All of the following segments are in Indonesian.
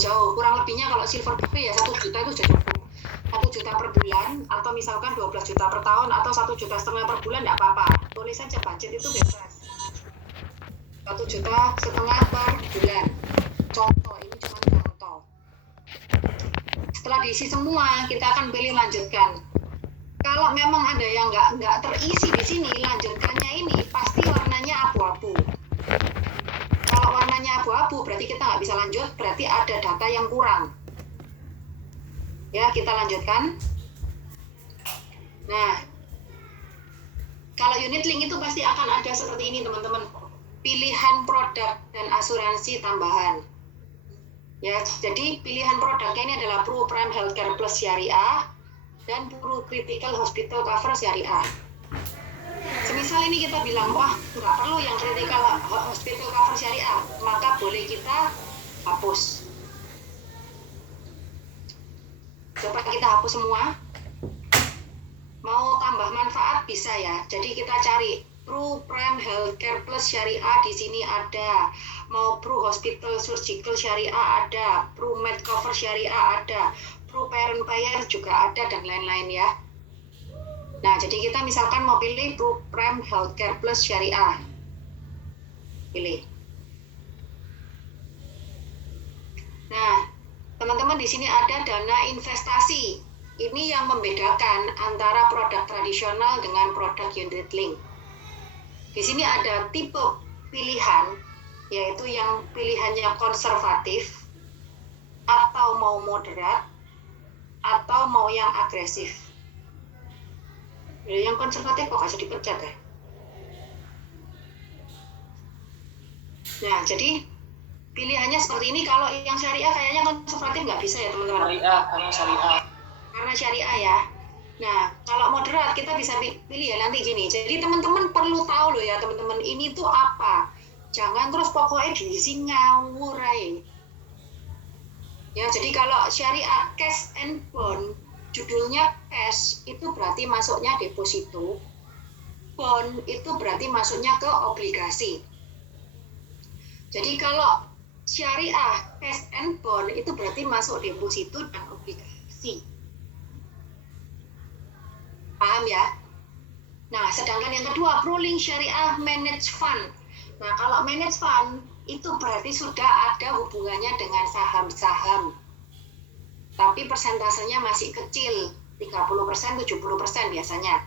jauh-jauh. Kurang lebihnya kalau silver buffet ya 1 juta itu sudah cukup. 1 juta per bulan, atau misalkan 12 juta per tahun, atau 1,5 juta per bulan, tidak apa-apa. Tulis saja budget itu bebas. 1,5 juta per bulan. Contoh, ini cuma contoh. Setelah diisi semua, kita akan pilih lanjutkan. Kalau memang ada yang nggak terisi di sini, lanjutkannya ini pasti warnanya abu-abu. Kalau warnanya abu-abu, berarti kita nggak bisa lanjut, berarti ada data yang kurang. Ya, kita lanjutkan. Nah, kalau unit link itu pasti akan ada seperti ini, teman-teman. Pilihan produk dan asuransi tambahan. Ya, jadi pilihan produknya ini adalah Pro Prime Healthcare Plus Syariah dan Pro Critical Hospital Cover Syariah. Semisal ini kita bilang, wah nggak perlu yang Critical Hospital Cover Syariah, maka boleh kita hapus. Coba kita hapus semua. Mau tambah manfaat bisa ya. Jadi kita cari Pro Prime Healthcare Plus Syariah, di sini ada. Mau Pro Hospital Surgical Syariah ada, Pro Med Cover Syariah ada, Pro Parent Payer juga ada, dan lain-lain ya. Nah, jadi kita misalkan mau pilih Pro Prime Healthcare Plus Syariah. Pilih. Nah, teman-teman di sini ada dana investasi. Ini yang membedakan antara produk tradisional dengan produk unit link. Di sini ada tipe pilihan, yaitu yang pilihannya konservatif, atau mau moderat, atau mau yang agresif. Yang konservatif kok kasih dipencet ya? Nah, jadi pilihannya seperti ini. Kalau yang syariah kayaknya konservatif nggak bisa ya teman-teman? Karena syariah ya. Nah, kalau moderat kita bisa pilih ya nanti gini. Jadi teman-teman perlu tahu loh ya teman-teman, ini tuh apa. Jangan terus pokoknya diisi ngawur aja. Ya, jadi kalau syariah cash and bond, judulnya cash itu berarti masuknya deposito. Bond itu berarti masuknya ke obligasi. Jadi kalau syariah cash and bond itu berarti masuk deposito dan obligasi. Paham ya? Nah, sedangkan yang kedua, Pro-link Syariah Managed Fund. Nah, kalau Managed Fund itu berarti sudah ada hubungannya dengan saham-saham. Tapi persentasenya masih kecil, 30%, 70% biasanya.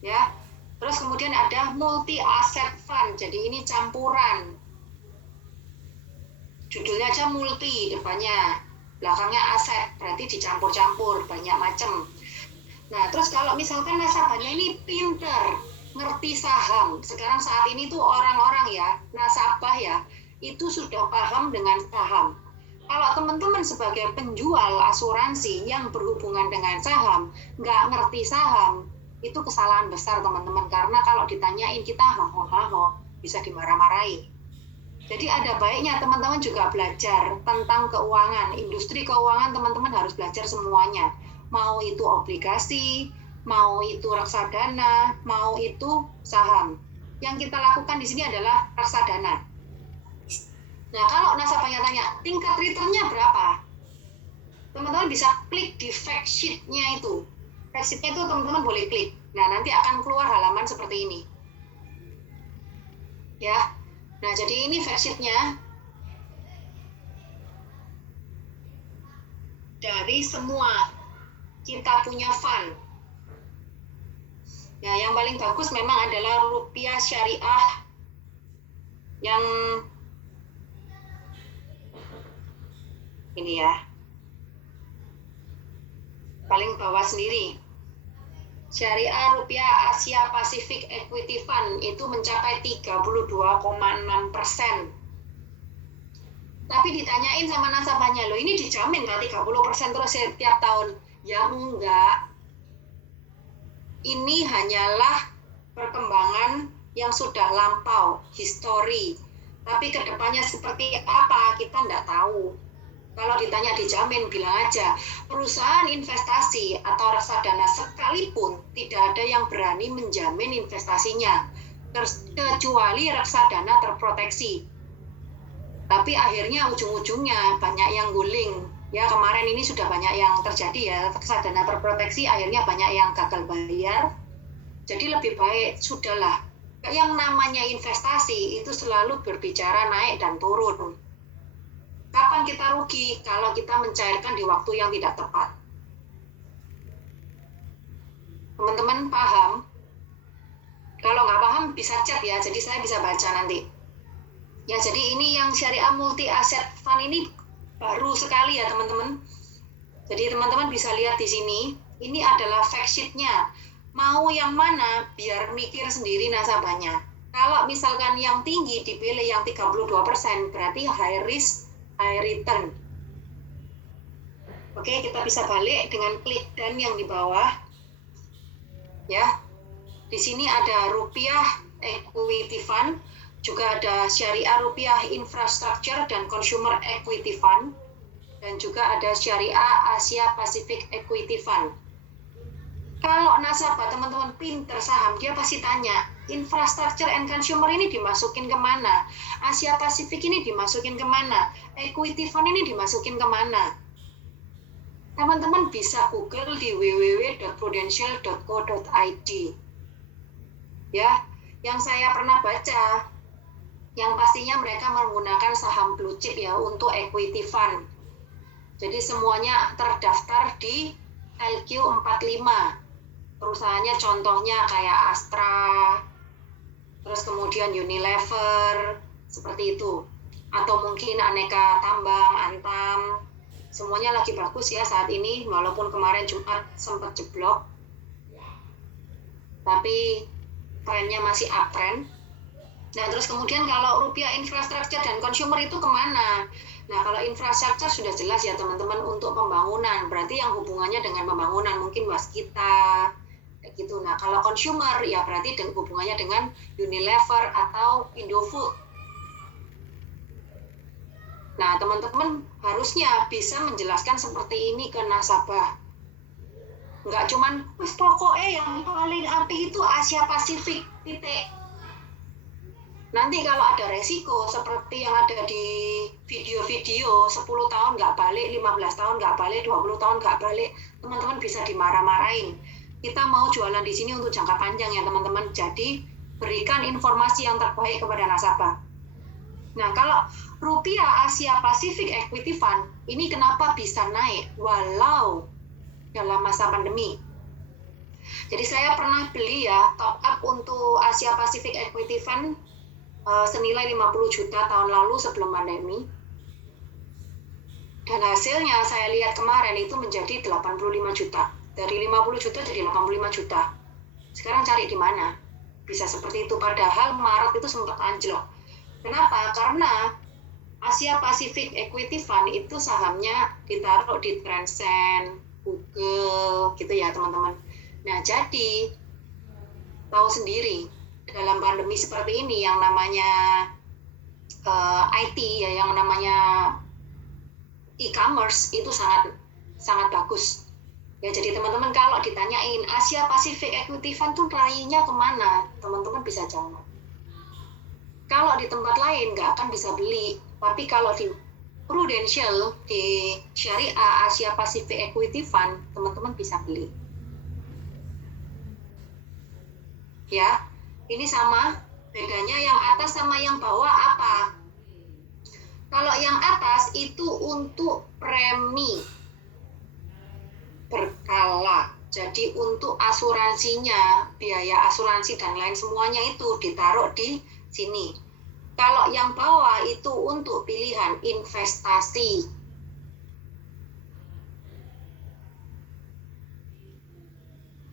Ya. Terus kemudian ada Multi Asset Fund. Jadi ini campuran. Judulnya aja multi depannya. Belakangnya aset, berarti dicampur-campur, banyak macam. Nah, terus kalau misalkan nasabahnya ini pinter, ngerti saham. Sekarang saat ini tuh orang-orang ya, nasabah ya, itu sudah paham dengan saham. Kalau teman-teman sebagai penjual asuransi yang berhubungan dengan saham, nggak ngerti saham, itu kesalahan besar teman-teman. Karena kalau ditanyain kita haho-haho, bisa dimarah-marahi. Jadi ada baiknya teman-teman juga belajar tentang keuangan. Industri keuangan teman-teman harus belajar semuanya. Mau itu obligasi, mau itu reksadana, mau itu saham. Yang kita lakukan di sini adalah reksadana. Nah, kalau nasabahnya tanya, tingkat returnnya berapa? Teman-teman bisa klik di fact sheet-nya itu. Fact sheet-nya itu teman-teman boleh klik. Nah, nanti akan keluar halaman seperti ini. Ya. Nah, jadi ini fact sheet-nya. Dari semua kita punya fund. Nah, yang paling bagus memang adalah rupiah syariah yang ini ya. Paling bawah sendiri. Syariah rupiah Asia Pacific Equity Fund itu mencapai 32,6%. Tapi ditanyain sama nasabahnya, loh ini dijamin kan 30% terus setiap tahun? Ya enggak. Ini hanyalah perkembangan yang sudah lampau, histori. Tapi kedepannya seperti apa, kita enggak tahu. Kalau ditanya dijamin, bilang aja. Perusahaan investasi atau reksadana sekalipun tidak ada yang berani menjamin investasinya, kecuali reksadana terproteksi. Tapi akhirnya ujung-ujungnya banyak yang guling. Ya kemarin ini sudah banyak yang terjadi ya, reksadana terproteksi akhirnya banyak yang gagal bayar. Jadi lebih baik sudahlah. Yang namanya investasi itu selalu berbicara naik dan turun. Kapan kita rugi kalau kita mencairkan di waktu yang tidak tepat? Teman-teman paham? Kalau nggak paham bisa chat ya, jadi saya bisa baca nanti. Ya, jadi ini yang syariah multi aset fund ini baru sekali ya teman-teman. Jadi teman-teman bisa lihat di sini, ini adalah fact sheet-nya. Mau yang mana biar mikir sendiri nasabahnya. Kalau misalkan yang tinggi dipilih yang 32%, berarti high risk, high return. Oke, kita bisa balik dengan klik dan yang di bawah. Ya, di sini ada rupiah equity fund, juga ada syariah rupiah infrastructure dan consumer equity fund, dan juga ada syariah Asia Pacific equity fund. Kalau nasabah teman-teman pinter saham, dia pasti tanya, infrastructure and consumer ini dimasukin kemana? Asia Pacific ini dimasukin kemana? Equity fund ini dimasukin kemana? Teman-teman bisa Google di www.prudential.co.id. Ya, yang saya pernah baca, yang pastinya mereka menggunakan saham blue chip ya untuk equity fund. Jadi semuanya terdaftar di LQ45. Perusahaannya contohnya kayak Astra, terus kemudian Unilever, seperti itu. Atau mungkin Aneka Tambang, Antam, semuanya lagi bagus ya saat ini, walaupun kemarin Jumat sempat jeblok. Tapi trennya masih uptrend. Nah, terus kemudian kalau rupiah infrastruktur dan consumer itu kemana? Nah, kalau infrastruktur sudah jelas ya teman-teman untuk pembangunan, berarti yang hubungannya dengan pembangunan mungkin waskita, kayak gitu. Nah, kalau consumer ya berarti hubungannya dengan Unilever atau Indofood. Nah, teman-teman harusnya bisa menjelaskan seperti ini ke nasabah. Nggak cuman, wis pokoknya yang paling api itu Asia Pasifik, titik. Nanti kalau ada resiko seperti yang ada di video-video 10 tahun nggak balik, 15 tahun nggak balik, 20 tahun nggak balik, teman-teman bisa dimarah-marahin. Kita mau jualan di sini untuk jangka panjang ya teman-teman, jadi berikan informasi yang terbaik kepada nasabah. Nah, kalau rupiah Asia Pacific Equity Fund, ini kenapa bisa naik walau dalam masa pandemi? Jadi saya pernah beli ya top up untuk Asia Pacific Equity Fund senilai 50 juta tahun lalu sebelum pandemi. Dan hasilnya saya lihat kemarin itu menjadi 85 juta. Dari 50 juta jadi 85 juta. Sekarang cari di mana? Bisa seperti itu. Padahal Maret itu sempat anjlok. Kenapa? Karena Asia Pacific Equity Fund itu sahamnya ditaruh di Tencent, Google, gitu ya teman-teman. Nah, jadi tahu sendiri dalam pandemi seperti ini yang namanya IT ya, yang namanya e-commerce itu sangat bagus. Ya, jadi teman-teman kalau ditanyain Asia Pacific Equity Fund tuh larinya kemana, teman-teman bisa jawab. Kalau di tempat lain nggak akan bisa beli, tapi kalau di Prudential, di Syariah Asia Pacific Equity Fund, teman-teman bisa beli. Ya, ini sama, bedanya yang atas sama yang bawah apa? Kalau yang atas itu untuk premi berkala, jadi untuk asuransinya, biaya asuransi dan lain semuanya itu ditaruh di sini. Kalau yang bawah itu untuk pilihan investasi.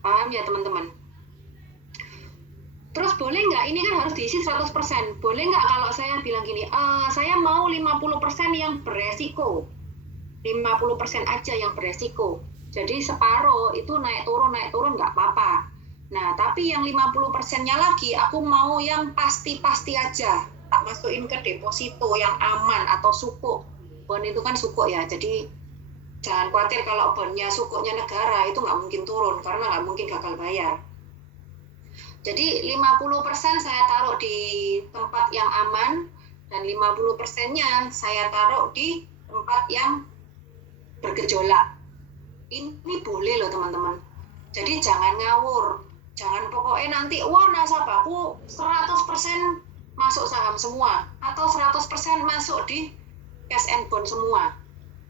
Paham ya teman-teman? Terus boleh nggak, ini kan harus diisi 100%. Boleh nggak kalau saya bilang gini, saya mau 50% yang beresiko. 50% aja yang beresiko. Jadi separuh itu naik turun nggak apa-apa. Nah, tapi yang 50%-nya lagi, aku mau yang pasti-pasti aja. Tak masukin ke deposito yang aman atau sukuk. Bond itu kan sukuk ya, jadi jangan khawatir kalau bondnya sukuknya negara, itu nggak mungkin turun, karena nggak mungkin gagal bayar. Jadi 50% saya taruh di tempat yang aman, dan 50%-nya saya taruh di tempat yang bergejolak. Ini boleh loh teman-teman. Jadi jangan ngawur. Jangan pokoknya nanti, wah nasabahku 100% masuk saham semua. Atau 100% masuk di cash and bond semua.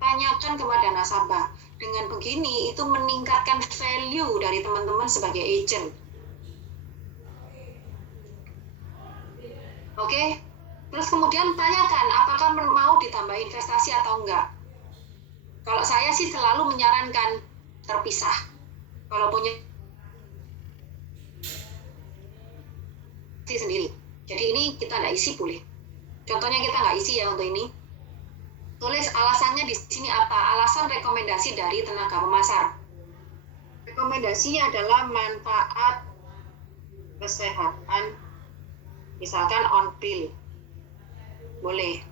Tanyakan kepada nasabah. Dengan begini, itu meningkatkan value dari teman-teman sebagai agent. Oke? Terus kemudian tanyakan, apakah mau ditambah investasi atau enggak. Kalau saya sih selalu menyarankan terpisah. Kalau punya sendiri. Jadi ini kita nggak isi boleh. Contohnya kita nggak isi ya untuk ini. Tulis alasannya di sini apa? Alasan rekomendasi dari tenaga pemasar. Rekomendasinya adalah manfaat kesehatan, misalkan on pill. Boleh.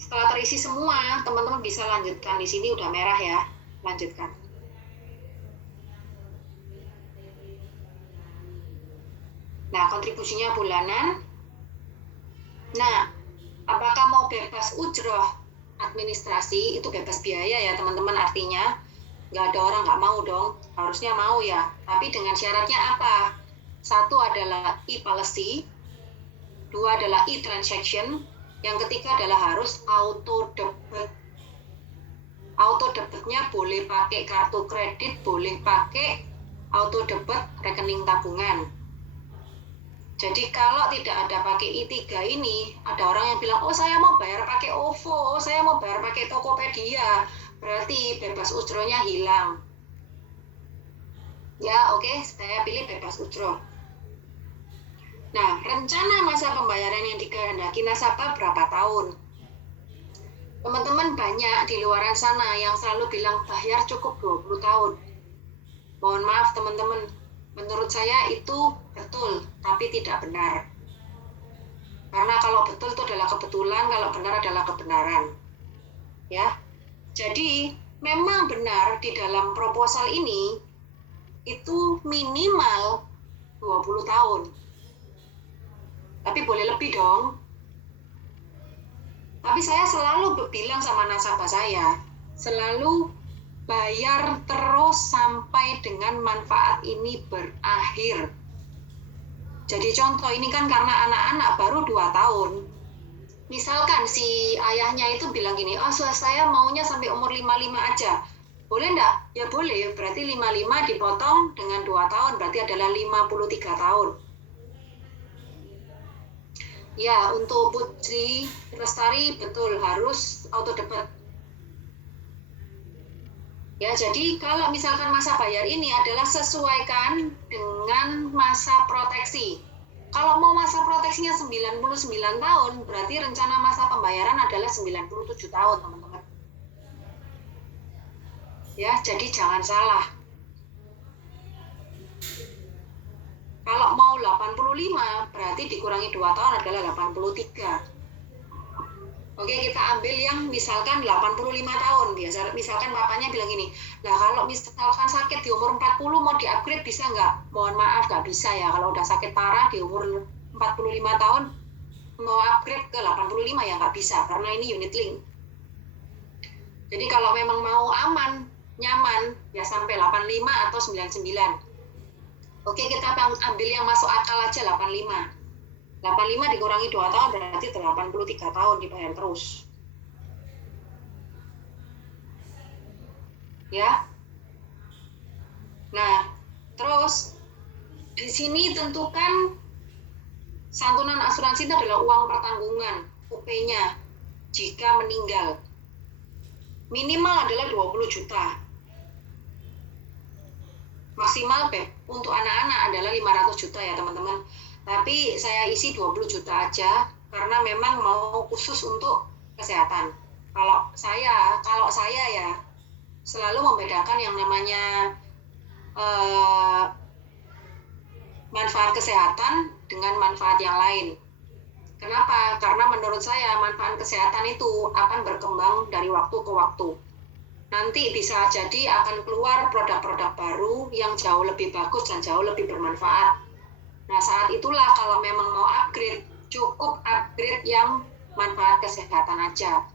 Setelah terisi semua, teman-teman bisa lanjutkan. Di sini udah merah ya. Lanjutkan. Nah, kontribusinya bulanan. Nah, apakah mau bebas ujroh administrasi? Itu bebas biaya ya teman-teman, artinya nggak ada orang nggak mau dong. Harusnya mau ya. Tapi dengan syaratnya apa? Satu adalah e-policy. Dua adalah e-transaction. Yang ketiga adalah harus auto debit. Auto debitnya boleh pakai kartu kredit, boleh pakai auto debit rekening tabungan. Jadi kalau tidak ada pakai I3 ini, ada orang yang bilang, oh saya mau bayar pakai OVO, oh saya mau bayar pakai Tokopedia, berarti bebas ujrohnya hilang. Ya oke, saya pilih bebas ujroh. Nah, rencana masa pembayaran yang dikehendaki nasabah berapa tahun? Teman-teman banyak di luaran sana yang selalu bilang bayar cukup 20 tahun. Mohon maaf teman-teman, menurut saya itu betul, tapi tidak benar. Karena kalau betul itu adalah kebetulan, kalau benar adalah kebenaran. Ya. Jadi, memang benar di dalam proposal ini itu minimal 20 tahun. Tapi boleh lebih dong. Tapi saya selalu bilang sama nasabah saya, selalu bayar terus sampai dengan manfaat ini berakhir. Jadi contoh ini kan karena anak-anak baru 2 tahun. Misalkan si ayahnya itu bilang gini, oh saya maunya sampai umur 55 aja. Boleh enggak? Ya boleh, berarti 55 dipotong dengan 2 tahun, berarti adalah 53 tahun. Ya, untuk Putri Lestari betul harus auto debit. Ya, jadi kalau misalkan masa bayar ini adalah sesuaikan dengan masa proteksi. Kalau mau masa proteksinya 99 tahun, berarti rencana masa pembayaran adalah 97 tahun, teman-teman. Ya, jadi jangan salah. Kalau mau 85, berarti dikurangi 2 tahun adalah 83. Oke, kita ambil yang misalkan 85 tahun. Biasa, misalkan bapaknya bilang gini, nah kalau misalkan sakit di umur 40 mau di-upgrade bisa nggak? Mohon maaf, nggak bisa ya. Kalau udah sakit parah di umur 45 tahun, mau upgrade ke 85 ya nggak bisa, karena ini unit link. Jadi kalau memang mau aman, nyaman, ya sampai 85 atau 99. Oke, kita ambil yang masuk akal aja 85. 85 dikurangi 2 tahun berarti 83 tahun dibayar terus. Ya. Nah, terus di sini tentukan santunan asuransi itu adalah uang pertanggungan, UP-nya jika meninggal. Minimal adalah 20 juta. Maksimal untuk anak-anak adalah 500 juta ya teman-teman. Tapi saya isi 20 juta aja karena memang mau khusus untuk kesehatan. Kalau saya ya selalu membedakan yang namanya manfaat kesehatan dengan manfaat yang lain. Kenapa? Karena menurut saya manfaat kesehatan itu akan berkembang dari waktu ke waktu. Nanti bisa jadi akan keluar produk-produk baru yang jauh lebih bagus dan jauh lebih bermanfaat. Nah, saat itulah kalau memang mau upgrade, cukup upgrade yang manfaat kesehatan aja.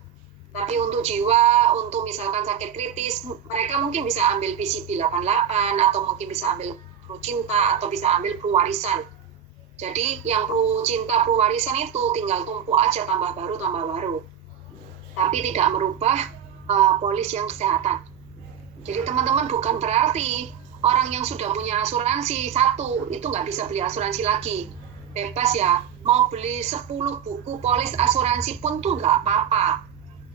Tapi untuk jiwa, untuk misalkan sakit kritis, mereka mungkin bisa ambil PCP 88 atau mungkin bisa ambil Pro Cinta atau bisa ambil Pro Warisan. Jadi yang Pro Cinta, Pro Warisan itu tinggal tumpuk aja tambah baru. Tapi tidak merubah polis yang kesehatan. Jadi teman-teman bukan berarti orang yang sudah punya asuransi satu itu nggak bisa beli asuransi lagi. Bebas ya, mau beli 10 buku polis asuransi pun tuh nggak apa-apa.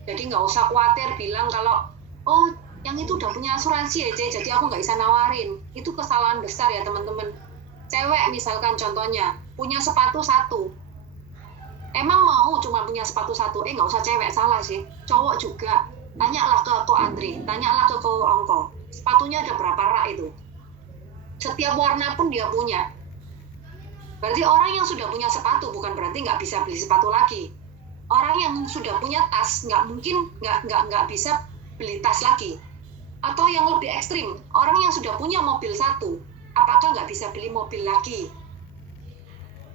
Jadi nggak usah khawatir bilang kalau, oh yang itu udah punya asuransi aja, jadi aku nggak bisa nawarin. Itu kesalahan besar ya teman-teman. Cewek misalkan contohnya, punya sepatu satu. Emang mau cuma punya sepatu satu? Nggak usah cewek, salah sih. Cowok juga. Tanyalah ke Ko Andri, tanyalah ke Ko Ongko. Sepatunya ada berapa rak itu? Setiap warna pun dia punya. Berarti orang yang sudah punya sepatu bukan berarti nggak bisa beli sepatu lagi. Orang yang sudah punya tas nggak mungkin nggak bisa beli tas lagi. Atau yang lebih ekstrim, orang yang sudah punya mobil satu, apakah nggak bisa beli mobil lagi?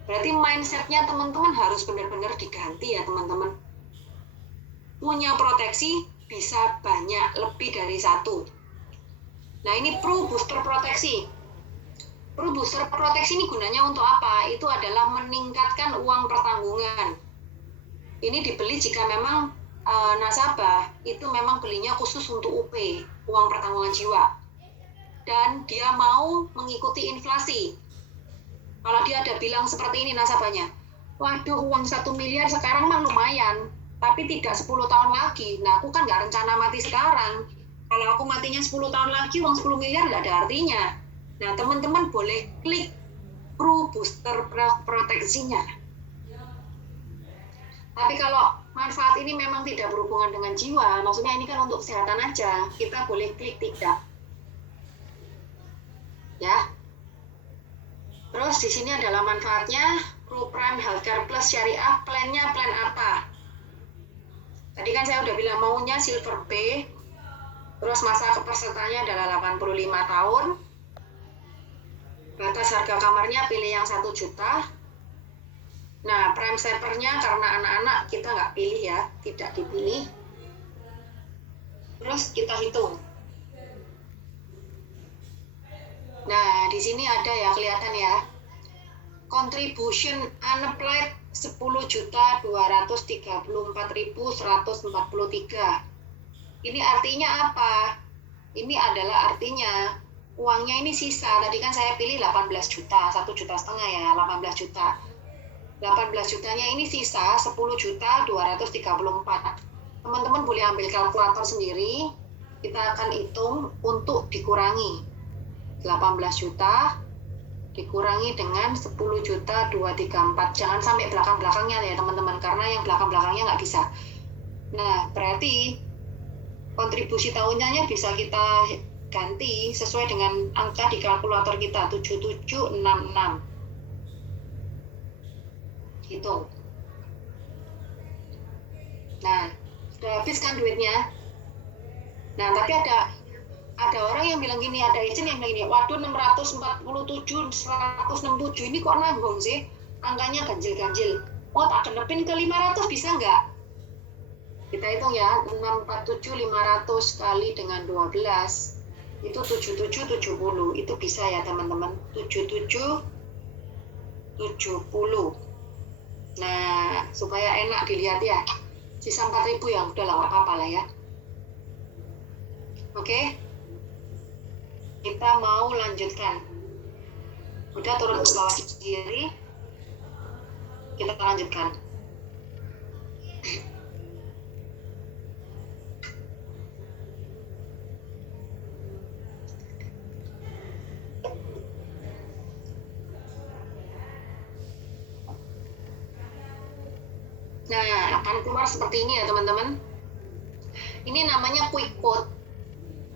Berarti mindsetnya teman-teman harus benar-benar diganti ya teman-teman. Punya proteksi bisa banyak, lebih dari satu. Nah ini Pro Booster Proteksi. Pro Booster Proteksi ini gunanya untuk apa? Itu adalah meningkatkan uang pertanggungan. Ini dibeli jika memang nasabah itu memang belinya khusus untuk UP, uang pertanggungan jiwa. Dan dia mau mengikuti inflasi. Kalau dia ada bilang seperti ini nasabahnya, waduh uang 1 miliar sekarang mah lumayan, tapi tidak 10 tahun lagi. Nah aku kan nggak rencana mati sekarang. Kalau aku matinya 10 tahun lagi, uang 10 miliar nggak ada artinya. Nah teman-teman boleh klik Pro Booster Proteksinya. Tapi kalau manfaat ini memang tidak berhubungan dengan jiwa, maksudnya ini kan untuk kesehatan aja, kita boleh klik tidak. Ya. Terus di sini adalah manfaatnya, Pro Prime Healthcare Plus Syariah, plannya plan apa? Tadi kan saya udah bilang maunya Silver B, terus masa kepesertanya adalah 85 tahun, batas harga kamarnya pilih yang 1 juta. Nah, Prime Saver-nya karena anak-anak kita nggak pilih ya, tidak dipilih. Terus kita hitung. Nah, di sini ada ya, kelihatan ya. Contribution unapplied 10.234.143. Ini artinya apa? Ini adalah artinya uangnya ini sisa. Tadi kan saya pilih 18 juta, 1,5 juta ya, 18 juta. 18 jutanya ini sisa 10.234. Teman-teman boleh ambil kalkulator sendiri. Kita akan hitung untuk dikurangi 18 juta dikurangi dengan 10.234. Jangan sampai belakang-belakangnya ya teman-teman, karena yang belakang-belakangnya nggak bisa. Nah, berarti kontribusi tahunnya bisa kita ganti sesuai dengan angka di kalkulator kita, 7766. Hitung. Nah, sudah habis kan duitnya? Nah, tapi ada orang yang bilang gini, ada agent yang bilang gini, waduh 647, 167, ini kok nanggung sih? Angkanya ganjil-ganjil. Oh, tak genepin ke 500 bisa nggak? Kita hitung ya, 647, 500 kali dengan 12, itu 7770, itu bisa ya teman-teman, 7770. Nah, supaya enak dilihat ya, sisa 4.000 yang udah lah, apa-apa lah ya. Oke, kita mau lanjutkan. Udah turun ke bawah sendiri, kita lanjutkan. Nah, akan keluar seperti ini ya teman-teman. Ini namanya quick quote,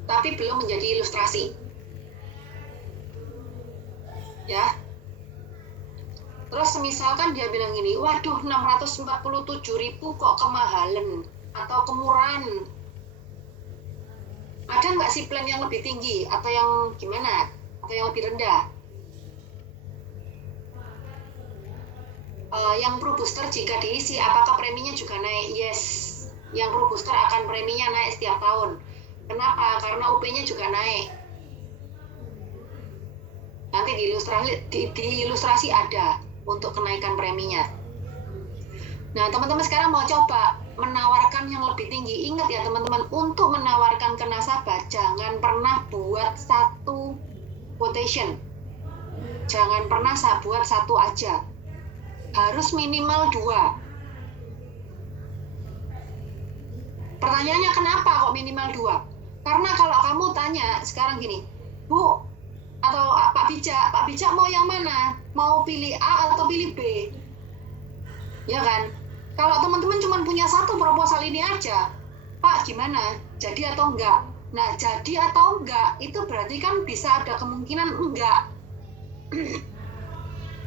tapi belum menjadi ilustrasi. Ya. Terus misalkan dia bilang gini, waduh 647.000 kok kemahalan atau kemurahan. Ada nggak sih plan yang lebih tinggi atau yang gimana? Atau yang lebih rendah? yang pro booster jika diisi, apakah preminya juga naik? Yes, yang pro booster akan preminya naik setiap tahun. Kenapa? Karena UP-nya juga naik. Nanti di ilustrasi ada untuk kenaikan preminya. Nah, teman-teman sekarang mau coba menawarkan yang lebih tinggi. Ingat ya teman-teman, untuk menawarkan ke nasabah, jangan pernah buat satu quotation. Jangan pernah buat satu aja. Harus minimal 2. Pertanyaannya kenapa kok minimal 2? Karena kalau kamu tanya sekarang gini, Bu, atau Pak Bijak mau yang mana? Mau pilih A atau pilih B? Ya kan? Kalau teman-teman cuma punya satu proposal ini aja, Pak gimana? Jadi atau enggak? Nah, jadi atau enggak, itu berarti kan bisa ada kemungkinan enggak.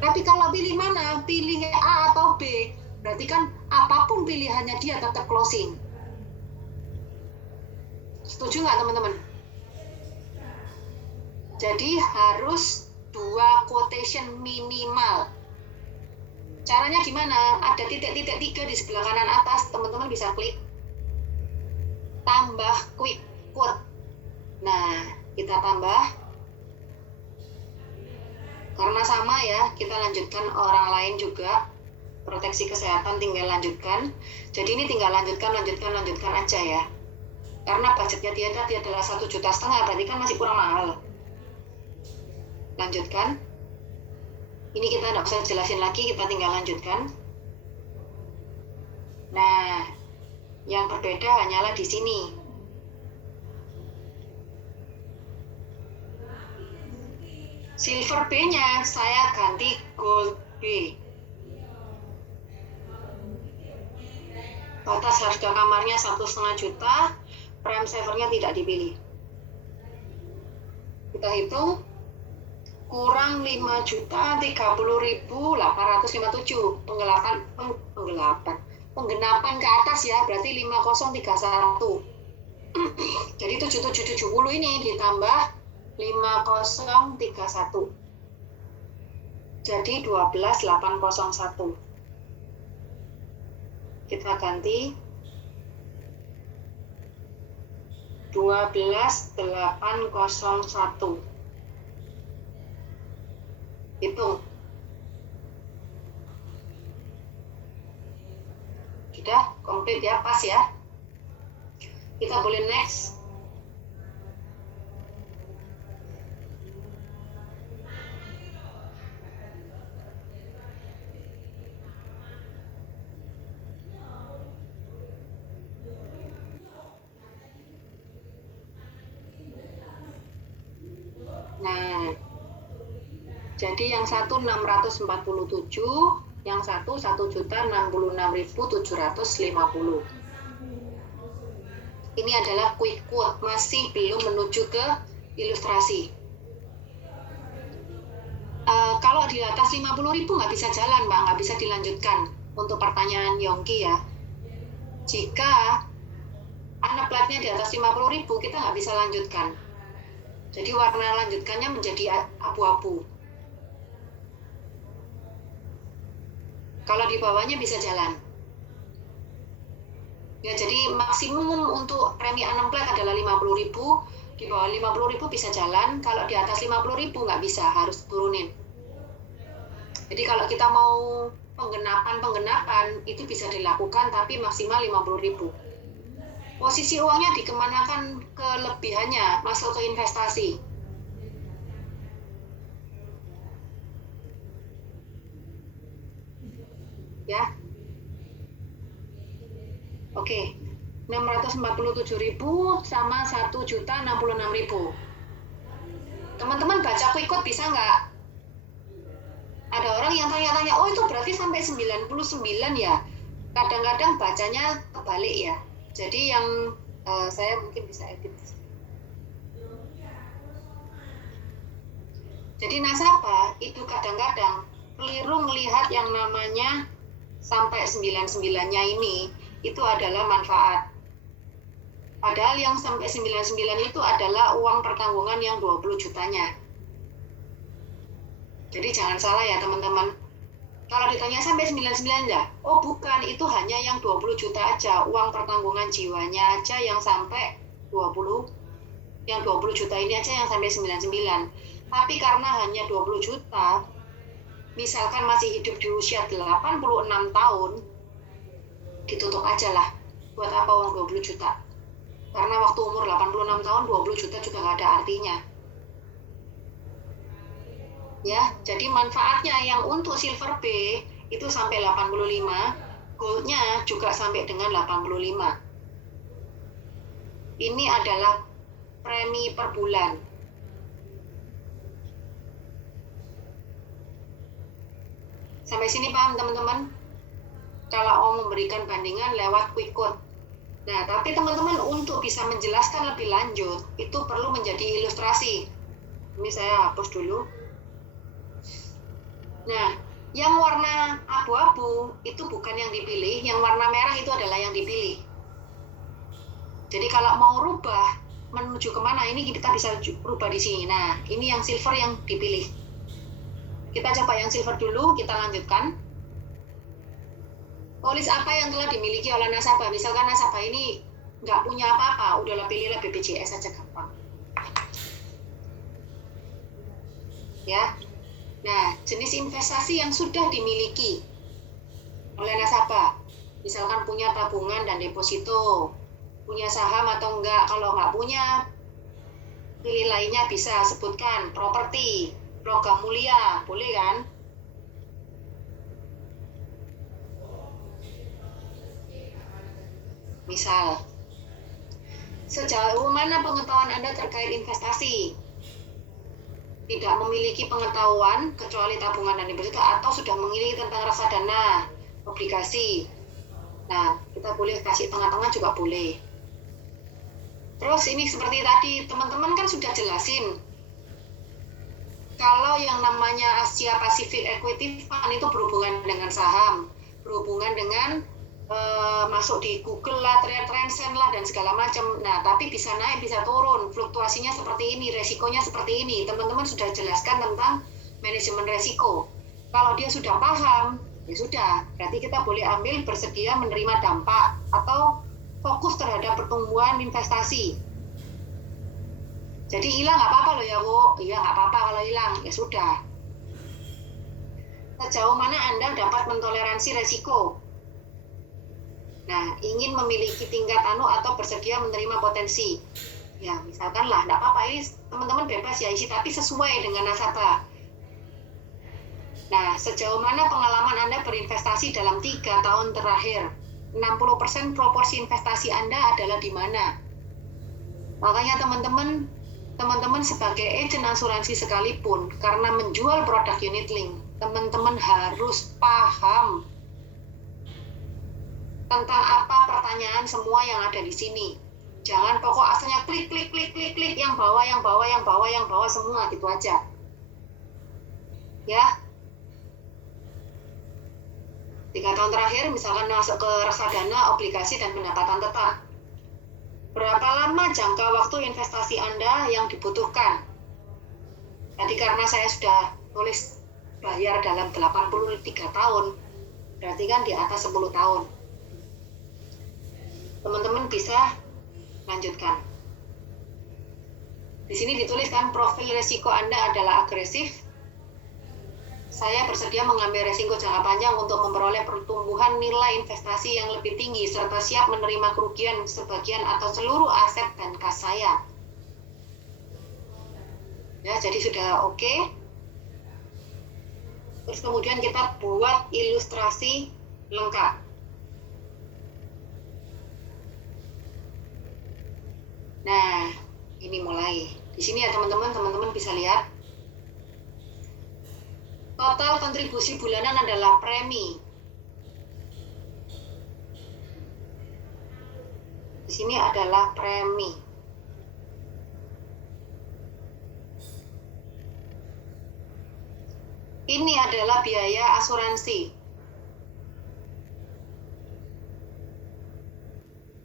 Tapi kalau pilih mana? Pilih A atau B, berarti kan apapun pilihannya dia tetap closing. Setuju nggak teman-teman? Jadi harus 2 quotation minimal. Caranya gimana? Ada titik-titik 3 di sebelah kanan atas, teman-teman bisa klik tambah quick quote. Nah, kita tambah. Karena sama ya, kita lanjutkan orang lain juga. Proteksi kesehatan tinggal lanjutkan. Jadi ini tinggal lanjutkan aja ya. Karena budgetnya dia adalah 1,5 juta, berarti kan masih kurang mahal. Lanjutkan. Ini kita nggak usah jelasin lagi, kita tinggal lanjutkan. Nah, yang berbeda hanyalah di sini. Silver B-nya saya ganti Gold B. Batas harga kamarnya 1,5 juta, prime savernya tidak dipilih. Kita hitung, kurang 5.030.857. Penggenapan ke atas ya, berarti 5031. Jadi 7770 ini ditambah 5031. Jadi 12801. Kita ganti 12801. Hitung. Sudah komplit ya, pas ya. Kita boleh next. Nah, jadi yang satu 647, yang satu 1.066.750. Ini adalah quick quote, masih belum menuju ke ilustrasi. Kalau di atas 50.000 nggak bisa jalan, Mbak, nggak bisa dilanjutkan. Untuk pertanyaan Yongki ya. Jika anak platnya di atas 50.000, kita nggak bisa lanjutkan. Jadi warna lanjutkannya menjadi abu-abu. Kalau di bawahnya bisa jalan. Ya, jadi maksimum untuk premi unemployed adalah 50.000, di bawah 50.000 bisa jalan, kalau di atas 50.000 nggak bisa, harus turunin. Jadi kalau kita mau penggenapan itu bisa dilakukan, tapi maksimal 50.000. Posisi uangnya dikemanakan kelebihannya, masuk ke investasi. Ya. Oke. 647.000 sama 1.066.000. Teman-teman baca quick quote bisa nggak? Ada orang yang tanya-tanya, oh itu berarti sampai 99 ya? Kadang-kadang bacanya kebalik ya. Jadi yang saya mungkin bisa edit. Jadi nasabah itu kadang-kadang keliru melihat yang namanya sampai 99-nya ini itu adalah manfaat. Padahal yang sampai 99 itu adalah uang pertanggungan yang 20 jutanya. Jadi jangan salah ya teman-teman. Kalau ditanya sampai 99 ya, oh bukan, itu hanya yang 20 juta aja, uang pertanggungan jiwanya aja yang sampai 20, yang 20 juta ini aja yang sampai 99. Tapi karena hanya 20 juta, misalkan masih hidup di usia 86 tahun, ditutup aja lah. Buat apa uang 20 juta? Karena waktu umur 86 tahun, 20 juta juga nggak ada artinya. Ya, jadi manfaatnya yang untuk silver B itu sampai 85, goldnya juga sampai dengan 85. Ini adalah premi per bulan. Sampai sini paham teman-teman? Kalau mau memberikan bandingan lewat quick quote. Nah, tapi teman-teman untuk bisa menjelaskan lebih lanjut, itu perlu menjadi ilustrasi. Ini saya hapus dulu. Nah, yang warna abu-abu itu bukan yang dipilih, yang warna merah itu adalah yang dipilih. Jadi kalau mau rubah menuju kemana, ini kita bisa rubah di sini. Nah, ini yang silver yang dipilih. Kita coba yang silver dulu, kita lanjutkan. Polis apa yang telah dimiliki oleh nasabah? Misalkan nasabah ini nggak punya apa-apa, udahlah pilihlah BPJS saja gampang. Ya. Nah, jenis investasi yang sudah dimiliki oleh nasabah, misalkan punya tabungan dan deposito, punya saham atau enggak. Kalau nggak punya, pilih lainnya bisa sebutkan properti, logam mulia, boleh kan? Misal, sejauh mana pengetahuan Anda terkait investasi? Tidak memiliki pengetahuan kecuali tabungan dan deposito, atau sudah memiliki tentang reksadana, obligasi. Nah, kita boleh kasih tengah-tengah juga boleh. Terus ini seperti tadi, teman-teman kan sudah jelasin. Kalau yang namanya Asia Pacific Equity Fund itu berhubungan dengan saham, berhubungan dengan masuk di Google lah, Tencent lah, dan segala macam. Nah, tapi bisa naik, bisa turun, fluktuasinya seperti ini, resikonya seperti ini. Teman-teman sudah jelaskan tentang manajemen resiko. Kalau dia sudah paham, ya sudah, berarti kita boleh ambil bersedia menerima dampak atau fokus terhadap pertumbuhan investasi. Jadi hilang nggak apa-apa loh ya Bu, iya nggak apa-apa kalau hilang, ya sudah. Sejauh mana Anda dapat mentoleransi resiko? Nah, ingin memiliki tingkat atau bersedia menerima potensi. Ya, misalkan lah, nggak apa-apa, ini teman-teman bebas ya isi, tapi sesuai dengan nasabah. Nah, sejauh mana pengalaman Anda berinvestasi dalam 3 tahun terakhir? 60% proporsi investasi Anda adalah di mana? Makanya teman-teman sebagai agen asuransi sekalipun, karena menjual produk unit link, teman-teman harus paham tentang apa pertanyaan semua yang ada di sini. Jangan pokok asalnya klik yang bawah semua gitu aja. Ya. 3 tahun terakhir misalkan masuk ke reksadana, obligasi, dan pendapatan tetap. Berapa lama jangka waktu investasi Anda yang dibutuhkan? Tadi karena saya sudah tulis bayar dalam 83 tahun, berarti kan di atas 10 tahun. Teman-teman bisa lanjutkan. Di sini dituliskan profil risiko Anda adalah agresif. Saya bersedia mengambil risiko jangka panjang untuk memperoleh pertumbuhan nilai investasi yang lebih tinggi serta siap menerima kerugian sebagian atau seluruh aset dan kas saya. Ya, jadi sudah oke. Terus kemudian kita buat ilustrasi lengkap. Nah, ini mulai. Di sini ya teman-teman bisa lihat. Total kontribusi bulanan adalah premi. Di sini adalah premi. Ini adalah biaya asuransi.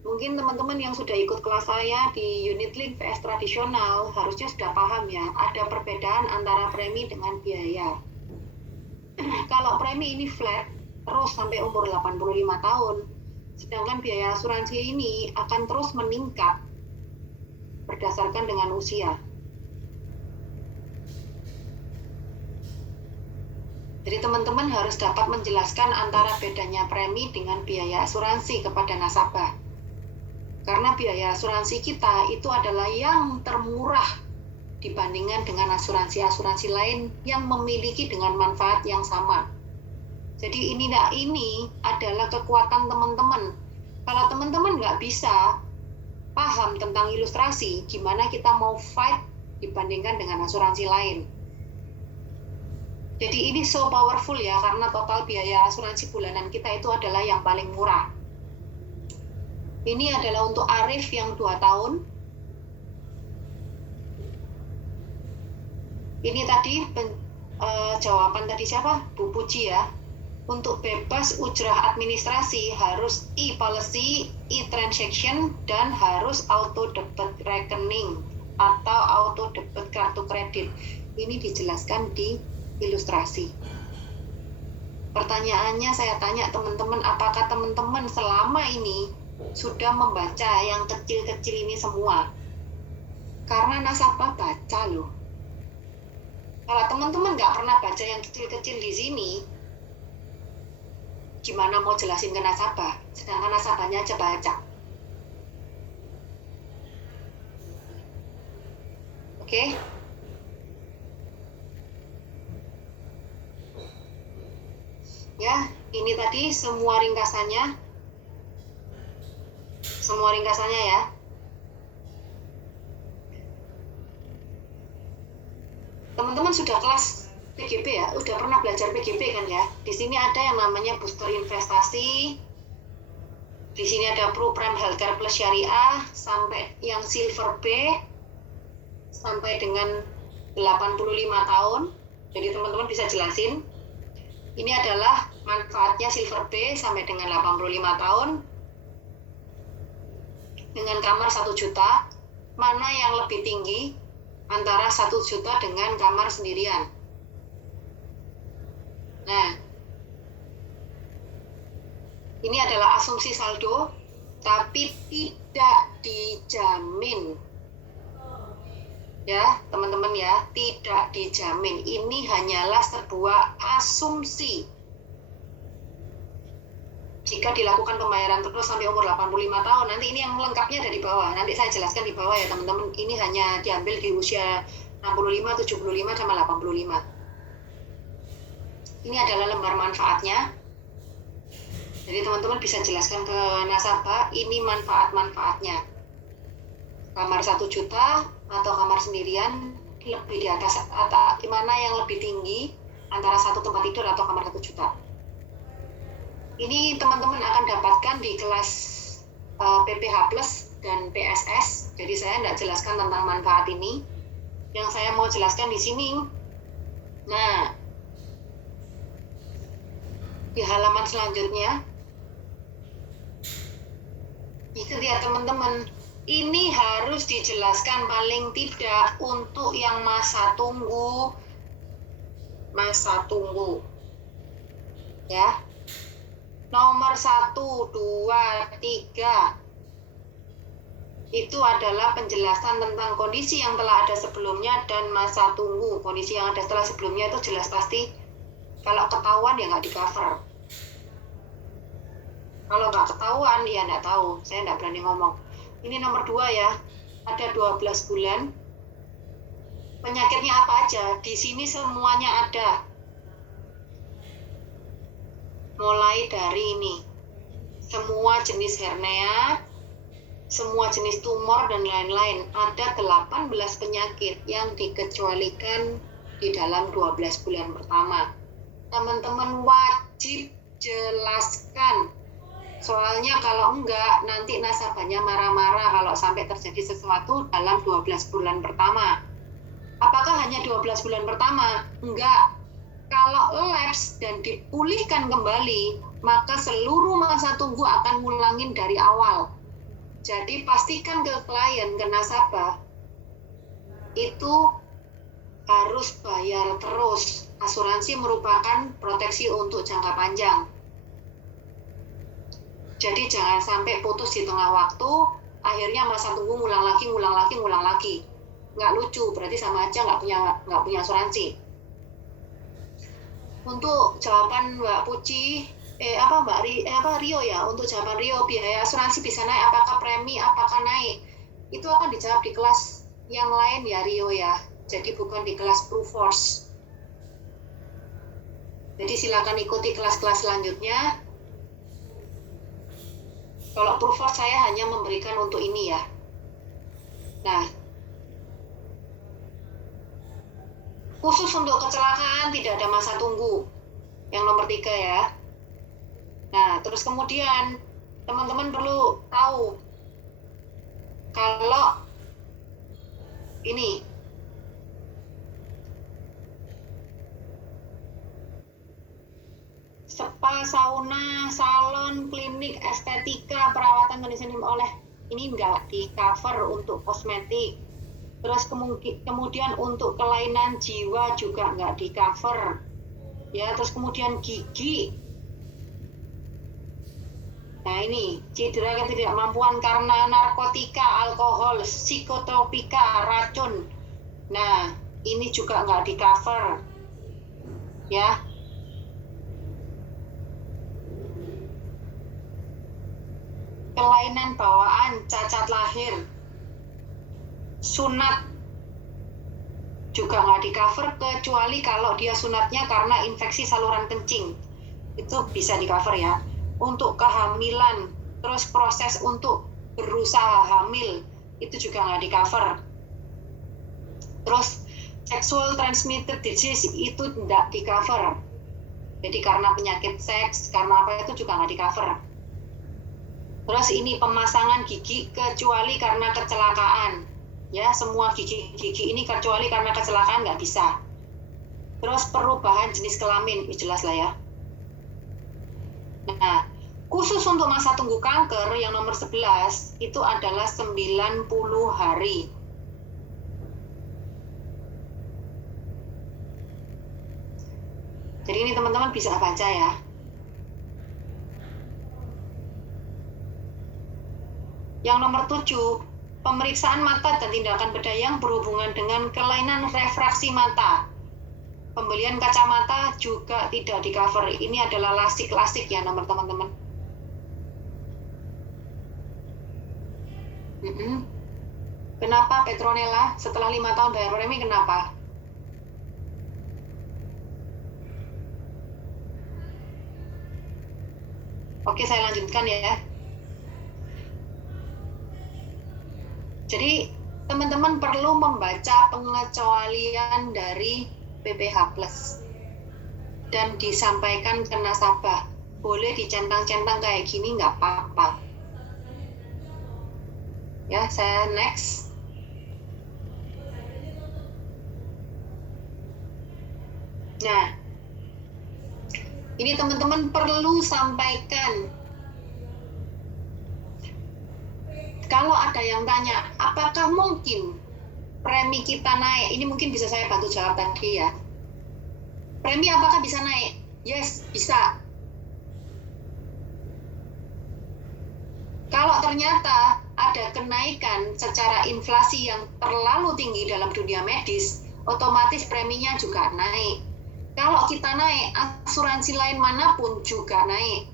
Mungkin teman-teman yang sudah ikut kelas saya di unit link VS tradisional harusnya sudah paham ya, ada perbedaan antara premi dengan biaya. Kalau premi ini flat terus sampai umur 85 tahun, sedangkan biaya asuransi ini akan terus meningkat berdasarkan dengan usia. Jadi teman-teman harus dapat menjelaskan antara bedanya premi dengan biaya asuransi kepada nasabah. Karena biaya asuransi kita itu adalah yang termurah dibandingkan dengan asuransi-asuransi lain yang memiliki dengan manfaat yang sama. Jadi ini adalah kekuatan teman-teman. Kalau teman-teman nggak bisa paham tentang ilustrasi, gimana kita mau fight dibandingkan dengan asuransi lain. Jadi ini so powerful ya, karena total biaya asuransi bulanan kita itu adalah yang paling murah. Ini adalah untuk Arif yang 2 tahun. Ini tadi jawaban tadi siapa? Bu Puji ya. Untuk bebas ujrah administrasi harus e-policy, e-transaction, dan harus auto debit rekening atau auto debit kartu kredit. Ini dijelaskan di ilustrasi. Pertanyaannya saya tanya teman-teman, apakah teman-teman selama ini sudah membaca yang kecil-kecil ini semua? Karena nasabah baca loh. Kalau teman-teman nggak pernah baca yang kecil-kecil di sini, gimana mau jelasin ke nasabah? Sedangkan nasabahnya aja baca. Oke? Ya, ini tadi semua ringkasannya. Semua ringkasannya ya. Teman-teman sudah kelas PGB ya, udah pernah belajar PGB kan ya? Di sini ada yang namanya booster investasi. Di sini ada program healthcare plus syariah sampai yang silver B sampai dengan 85 tahun. Jadi teman-teman bisa jelasin. Ini adalah manfaatnya silver B sampai dengan 85 tahun dengan kamar 1 juta. Mana yang lebih tinggi antara 1 juta dengan kamar sendirian? Nah, ini adalah asumsi saldo, tapi tidak dijamin. Ya, teman-teman ya, tidak dijamin. Ini hanyalah sebuah asumsi. Jika dilakukan pembayaran terus sampai umur 85 tahun, nanti ini yang lengkapnya ada di bawah. Nanti saya jelaskan di bawah ya, teman-teman. Ini hanya diambil di usia 65, 75, sama 85. Ini adalah lembar manfaatnya. Jadi teman-teman bisa jelaskan ke nasabah, ini manfaat-manfaatnya. Kamar 1 juta atau kamar sendirian lebih di atas, atau mana yang lebih tinggi antara satu tempat tidur atau kamar 1 juta. Ini teman-teman akan dapatkan di kelas PPH Plus dan PSS. Jadi saya tidak jelaskan tentang manfaat ini. Yang saya mau jelaskan di sini, nah di halaman selanjutnya, itu dia teman-teman. Ini harus dijelaskan paling tidak untuk yang masa tunggu. Ya. Nomor 1, 2, 3. Itu adalah penjelasan tentang kondisi yang telah ada sebelumnya dan masa tunggu. Kondisi yang ada setelah sebelumnya itu jelas pasti. Kalau ketahuan ya nggak di-cover. Kalau nggak ketahuan ya nggak tahu. Saya nggak berani ngomong. Ini nomor 2 ya, ada 12 bulan. Penyakitnya apa aja? Di sini semuanya ada. Mulai dari ini, semua jenis hernia, semua jenis tumor dan lain-lain. Ada 18 penyakit yang dikecualikan di dalam 12 bulan pertama. Teman-teman wajib jelaskan. Soalnya kalau enggak, nanti nasabahnya marah-marah kalau sampai terjadi sesuatu dalam 12 bulan pertama. Apakah hanya 12 bulan pertama? Enggak. Kalau lapse dan dipulihkan kembali, maka seluruh masa tunggu akan ngulangin dari awal. Jadi pastikan ke klien, ke nasabah, itu harus bayar terus. Asuransi merupakan proteksi untuk jangka panjang. Jadi jangan sampai putus di tengah waktu, akhirnya masa tunggu ngulang lagi. Nggak lucu, berarti sama aja nggak punya asuransi. Untuk jawaban Mbak Puci, Rio ya, untuk jawaban Rio, biaya asuransi bisa naik, apakah premi, apakah naik? Itu akan dijawab di kelas yang lain ya Rio ya, jadi bukan di kelas Proofforce. Jadi silakan ikuti kelas-kelas selanjutnya. Kalau Proofforce saya hanya memberikan untuk ini ya. Nah, khusus untuk kecelakaan tidak ada masa tunggu. Yang nomor 3 ya. Nah, terus kemudian teman-teman perlu tahu kalau ini spa, sauna, salon, klinik, estetika, perawatan kondisioning oleh ini enggak di cover untuk kosmetik. Terus kemudian untuk kelainan jiwa juga enggak di cover. Ya, terus kemudian gigi. Nah, ini cedera ketidakmampuan karena narkotika, alkohol, psikotropika, racun. Nah, ini juga enggak di cover. Ya. Kelainan bawaan, cacat lahir, sunat juga nggak di cover kecuali kalau dia sunatnya karena infeksi saluran kencing, itu bisa di cover ya. Untuk kehamilan, terus proses untuk berusaha hamil itu juga nggak di cover. Terus sexual transmitted disease itu tidak di cover. Jadi karena penyakit seks, karena apa itu juga nggak di cover. Terus ini pemasangan gigi kecuali karena kecelakaan. Ya, semua gigi ini kecuali karena kecelakaan nggak bisa. Terus perubahan jenis kelamin, jelas lah ya. Nah, khusus untuk masa tunggu kanker yang nomor 11 itu adalah 90 hari. Jadi ini teman-teman bisa baca ya. Yang nomor 7, pemeriksaan mata dan tindakan bedah yang berhubungan dengan kelainan refraksi mata. Pembelian kacamata juga tidak di cover. Ini adalah lasik ya nomor teman-teman. Kenapa Petronella setelah 5 tahun bayar premi kenapa? Oke, saya lanjutkan ya. Jadi teman-teman perlu membaca pengecualian dari PPH Plus dan disampaikan ke nasabah. Boleh dicentang-centang kayak gini nggak apa-apa. Ya, saya next. Nah, ini teman-teman perlu sampaikan. Kalau ada yang tanya, apakah mungkin premi kita naik? Ini mungkin bisa saya bantu jawab tadi ya. Premi apakah bisa naik? Yes, bisa. Kalau ternyata ada kenaikan secara inflasi yang terlalu tinggi dalam dunia medis, otomatis preminya juga naik. Kalau kita naik, asuransi lain manapun juga naik.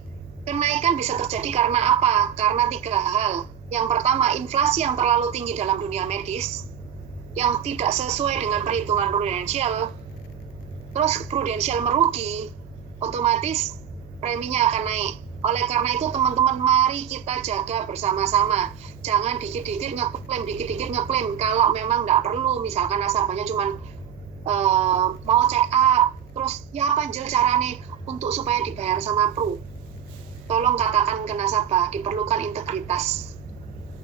Kenaikan bisa terjadi karena apa? Karena 3 hal. Yang pertama, inflasi yang terlalu tinggi dalam dunia medis, yang tidak sesuai dengan perhitungan prudensial, terus prudensial merugi, otomatis preminya akan naik. Oleh karena itu, teman-teman, mari kita jaga bersama-sama. Jangan dikit-dikit ngeklaim. Kalau memang nggak perlu, misalkan nasabahnya cuma mau check up, terus ya apa jel caranya untuk supaya dibayar sama Pru. Tolong katakan ke nasabah, diperlukan integritas.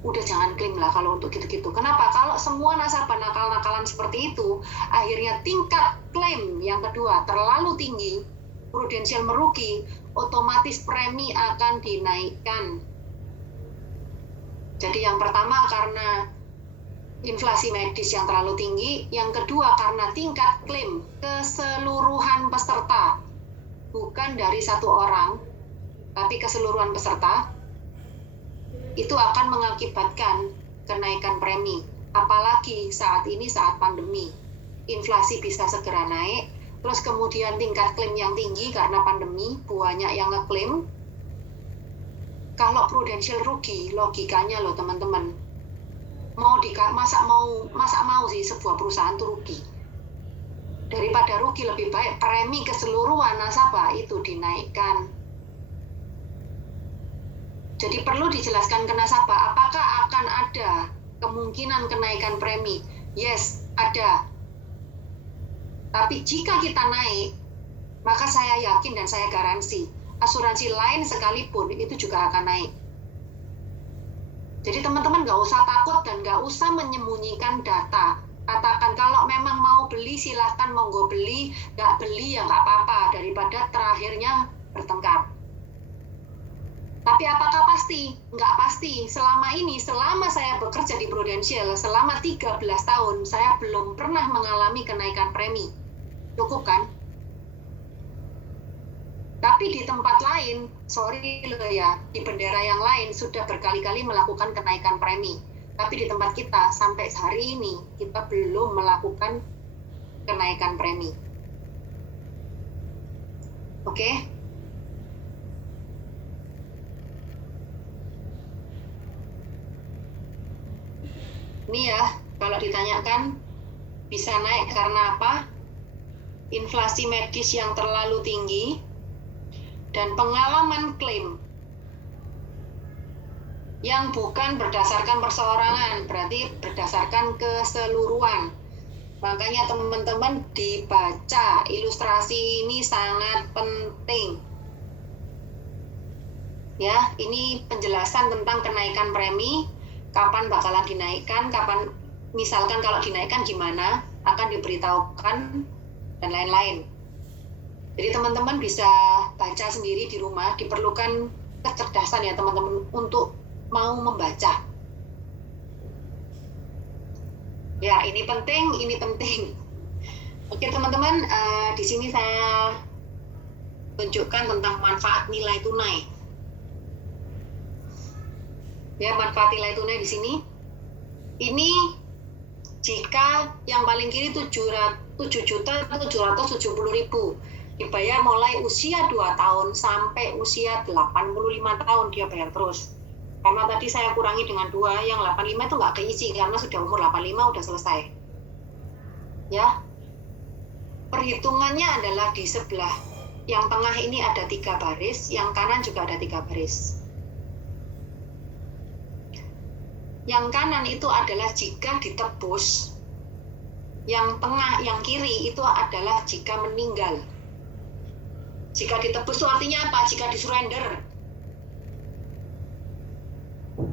Udah jangan klaim lah kalau untuk gitu-gitu. Kenapa? Kalau semua nasabah nakal-nakalan seperti itu, akhirnya tingkat klaim yang kedua terlalu tinggi, prudensial merugi, otomatis premi akan dinaikkan. Jadi yang pertama karena inflasi medis yang terlalu tinggi, yang kedua karena tingkat klaim keseluruhan peserta, bukan dari satu orang, tapi keseluruhan peserta, itu akan mengakibatkan kenaikan premi. Apalagi saat ini, saat pandemi, inflasi bisa segera naik, terus kemudian tingkat klaim yang tinggi karena pandemi, banyak yang ngeklaim. Kalau Prudential rugi, logikanya loh teman-teman, masa mau sih sebuah perusahaan itu rugi. Daripada rugi, lebih baik premi keseluruhan nasabah itu dinaikkan. Jadi perlu dijelaskan ke nasabah, apakah akan ada kemungkinan kenaikan premi? Yes, ada. Tapi jika kita naik, maka saya yakin dan saya garansi, asuransi lain sekalipun itu juga akan naik. Jadi teman-teman nggak usah takut dan nggak usah menyembunyikan data. Katakan kalau memang mau beli silahkan monggo beli, nggak beli ya nggak apa-apa, daripada terakhirnya bertengkar. Tapi apakah pasti? Nggak pasti. Selama saya bekerja di Prudential, selama 13 tahun, saya belum pernah mengalami kenaikan premi. Cukup kan? Tapi di tempat lain, sorry loh ya, di bendera yang lain sudah berkali-kali melakukan kenaikan premi. Tapi di tempat kita, sampai hari ini, kita belum melakukan kenaikan premi. Oke? Ini ya, kalau ditanyakan, bisa naik karena apa? Inflasi medis yang terlalu tinggi, dan pengalaman klaim yang bukan berdasarkan perseorangan, berarti berdasarkan keseluruhan. Makanya teman-teman dibaca, ilustrasi ini sangat penting. Ya, ini penjelasan tentang kenaikan premi, kapan bakalan dinaikkan, kapan misalkan kalau dinaikkan gimana, akan diberitahukan, dan lain-lain. Jadi teman-teman bisa baca sendiri di rumah, diperlukan kecerdasan ya teman-teman untuk mau membaca. Ya, ini penting. Oke teman-teman, di sini saya tunjukkan tentang manfaat nilai tunai. Ya, manfaat nilai tunai di sini. Ini jika yang paling kiri 7.770.000 dibayar mulai usia 2 tahun sampai usia 85 tahun dia bayar terus. Karena tadi saya kurangi dengan 2, yang 85 itu nggak keisi karena sudah umur 85 udah selesai. Ya. Perhitungannya adalah di sebelah yang tengah ini ada 3 baris, yang kanan juga ada 3 baris. Yang kanan itu adalah jika ditebus, yang tengah, yang kiri itu adalah jika meninggal. Jika ditebus itu artinya apa? Jika disurrender.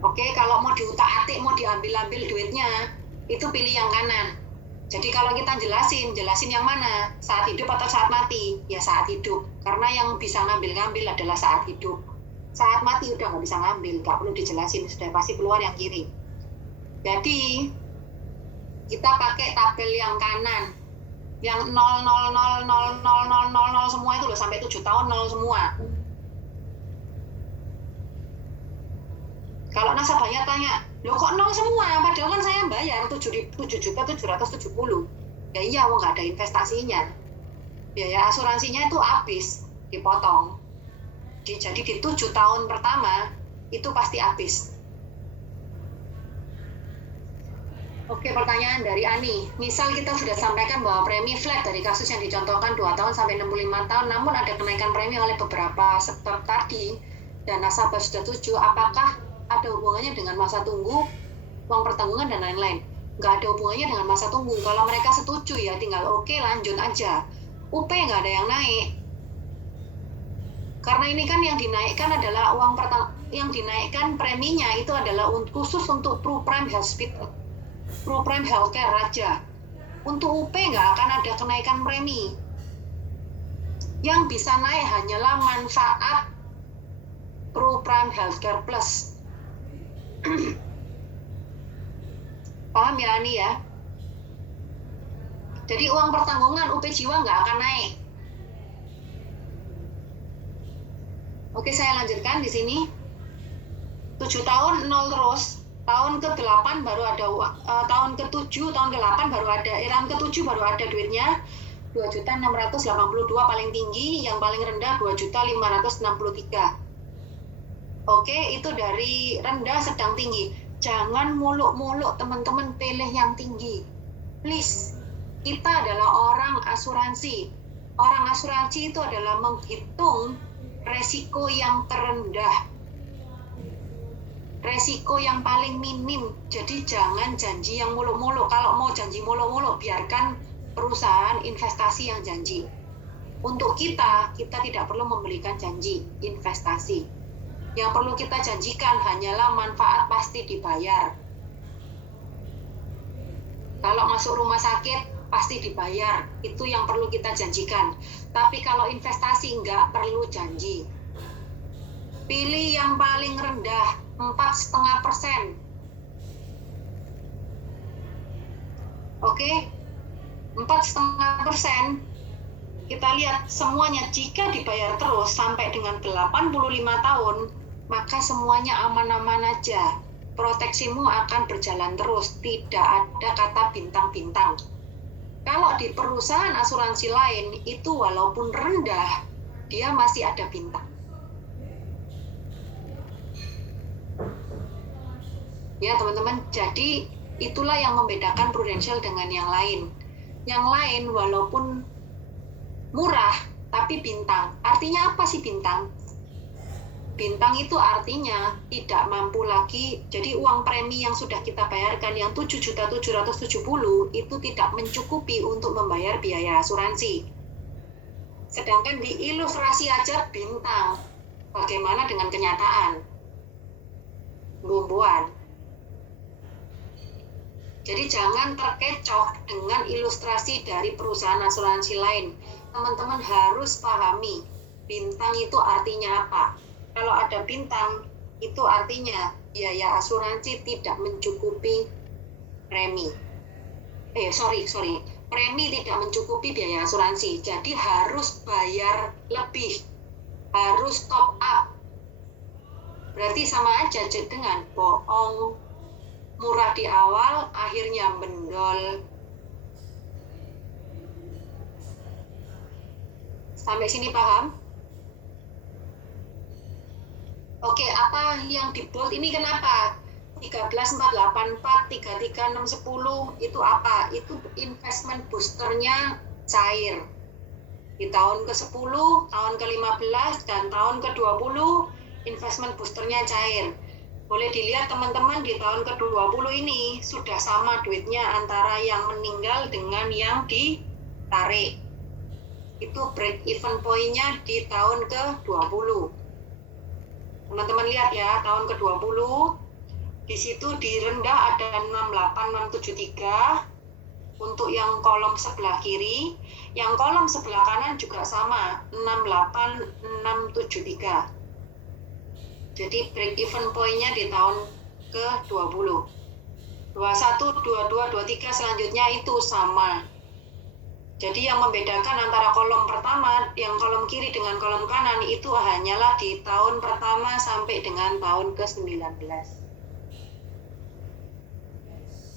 Oke, kalau mau diutak-atik, mau diambil-ambil duitnya, itu pilih yang kanan. Jadi kalau kita jelasin yang mana? Saat hidup atau saat mati? Ya saat hidup. Karena yang bisa ngambil-ngambil adalah saat hidup. Saat mati udah nggak bisa ngambil, nggak perlu dijelasin, sudah pasti keluar yang kiri. Jadi kita pakai tabel yang kanan, yang 0, 0, 0, 0, 0, 0, 0 semua itu loh, sampai 7 tahun 0 semua. Kalau nasabahnya tanya, loh kok 0 semua? Padahal kan saya bayar 7.770.000. Ya iya, nggak ada investasinya. Biaya asuransinya itu habis, dipotong. Jadi di 7 tahun pertama, itu pasti habis. Oke, pertanyaan dari Ani. Misal kita sudah sampaikan bahwa premi flat dari kasus yang dicontohkan 2 tahun sampai 65 tahun, namun ada kenaikan premi oleh beberapa sebab tadi, dan nasabah sudah setuju, apakah ada hubungannya dengan masa tunggu, uang pertanggungan, dan lain-lain? Nggak ada hubungannya dengan masa tunggu. Kalau mereka setuju ya tinggal oke, lanjut aja. UP nggak ada yang naik. Karena ini kan yang dinaikkan adalah yang dinaikkan preminya itu adalah khusus untuk ProPrime Hospital. ProPrime Healthcare Raja. Untuk UP nggak akan ada kenaikan premi. Yang bisa naik hanyalah manfaat ProPrime Healthcare Plus. Paham ya Ani ya? Jadi uang pertanggungan UP Jiwa nggak akan naik. Oke, saya lanjutkan di sini. 7 tahun 0 terus. Tahun ke-8 baru ada tahun ke-7, tahun ke-8 baru ada, tahun ke-7 baru ada duitnya 2.682 paling tinggi, yang paling rendah 2.563. Oke, itu dari rendah, sedang, tinggi. Jangan muluk-muluk teman-teman pilih yang tinggi. Please, kita adalah orang asuransi. Orang asuransi itu adalah menghitung resiko yang terendah. Resiko yang paling minim. Jadi jangan janji yang muluk-muluk. Kalau mau janji muluk-muluk, biarkan perusahaan investasi yang janji. Untuk kita tidak perlu memberikan janji investasi. Yang perlu kita janjikan hanyalah manfaat pasti dibayar. Kalau masuk rumah sakit pasti dibayar. Itu yang perlu kita janjikan. Tapi kalau investasi nggak perlu janji. Pilih yang paling rendah, 4,5%. Oke, 4,5%. Kita lihat semuanya, jika dibayar terus sampai dengan 85 tahun, maka semuanya aman-aman aja. Proteksimu akan berjalan terus, tidak ada kata bintang-bintang. Kalau di perusahaan asuransi lain, itu walaupun rendah, dia masih ada bintang. Ya teman-teman, jadi itulah yang membedakan Prudential dengan yang lain. Yang lain walaupun murah, tapi bintang. Artinya apa sih bintang? Bintang itu artinya tidak mampu lagi, jadi uang premi yang sudah kita bayarkan yang 7.770 itu tidak mencukupi untuk membayar biaya asuransi. Sedangkan di ilustrasi aja bintang. Bagaimana dengan kenyataan? Bumbuan. Jadi jangan terkecoh dengan ilustrasi dari perusahaan asuransi lain. Teman-teman harus pahami bintang itu artinya apa. Kalau ada bintang, itu artinya biaya asuransi tidak mencukupi premi. Premi tidak mencukupi biaya asuransi. Jadi harus bayar lebih, harus top up. Berarti sama aja dengan bohong. Murah di awal, akhirnya bendol. Sampai sini paham? Oke, apa yang di bold ini kenapa? 13484, 33610 itu apa? Itu investment boosternya cair. Di tahun ke-10, tahun ke-15, dan tahun ke-20 investment boosternya cair. Boleh dilihat teman-teman di tahun ke-20 ini sudah sama duitnya antara yang meninggal dengan yang ditarik. Itu break even point-nya di tahun ke-20. Teman-teman lihat ya, tahun ke-20 di situ di rendah ada 68673 untuk yang kolom sebelah kiri, yang kolom sebelah kanan juga sama 68673. Jadi break even point-nya di tahun ke-20. 21, 22, 23 selanjutnya itu sama. Jadi yang membedakan antara kolom pertama, yang kolom kiri dengan kolom kanan itu hanyalah di tahun pertama sampai dengan tahun ke-19.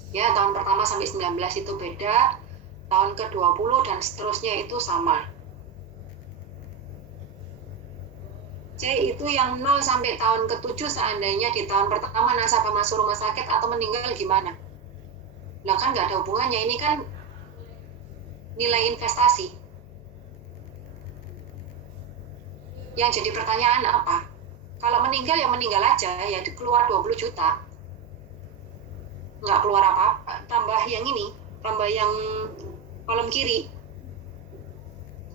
Ya, tahun pertama sampai 19 itu beda, tahun ke-20 dan seterusnya itu sama. C itu yang 0 sampai tahun ke-7 seandainya di tahun pertama nasabah masuk rumah sakit atau meninggal gimana? Lah kan nggak ada hubungannya, ini kan nilai investasi. Yang jadi pertanyaan apa? Kalau meninggal ya meninggal aja, ya keluar 20 juta. Nggak keluar apa-apa, tambah yang ini, tambah yang kolom kiri.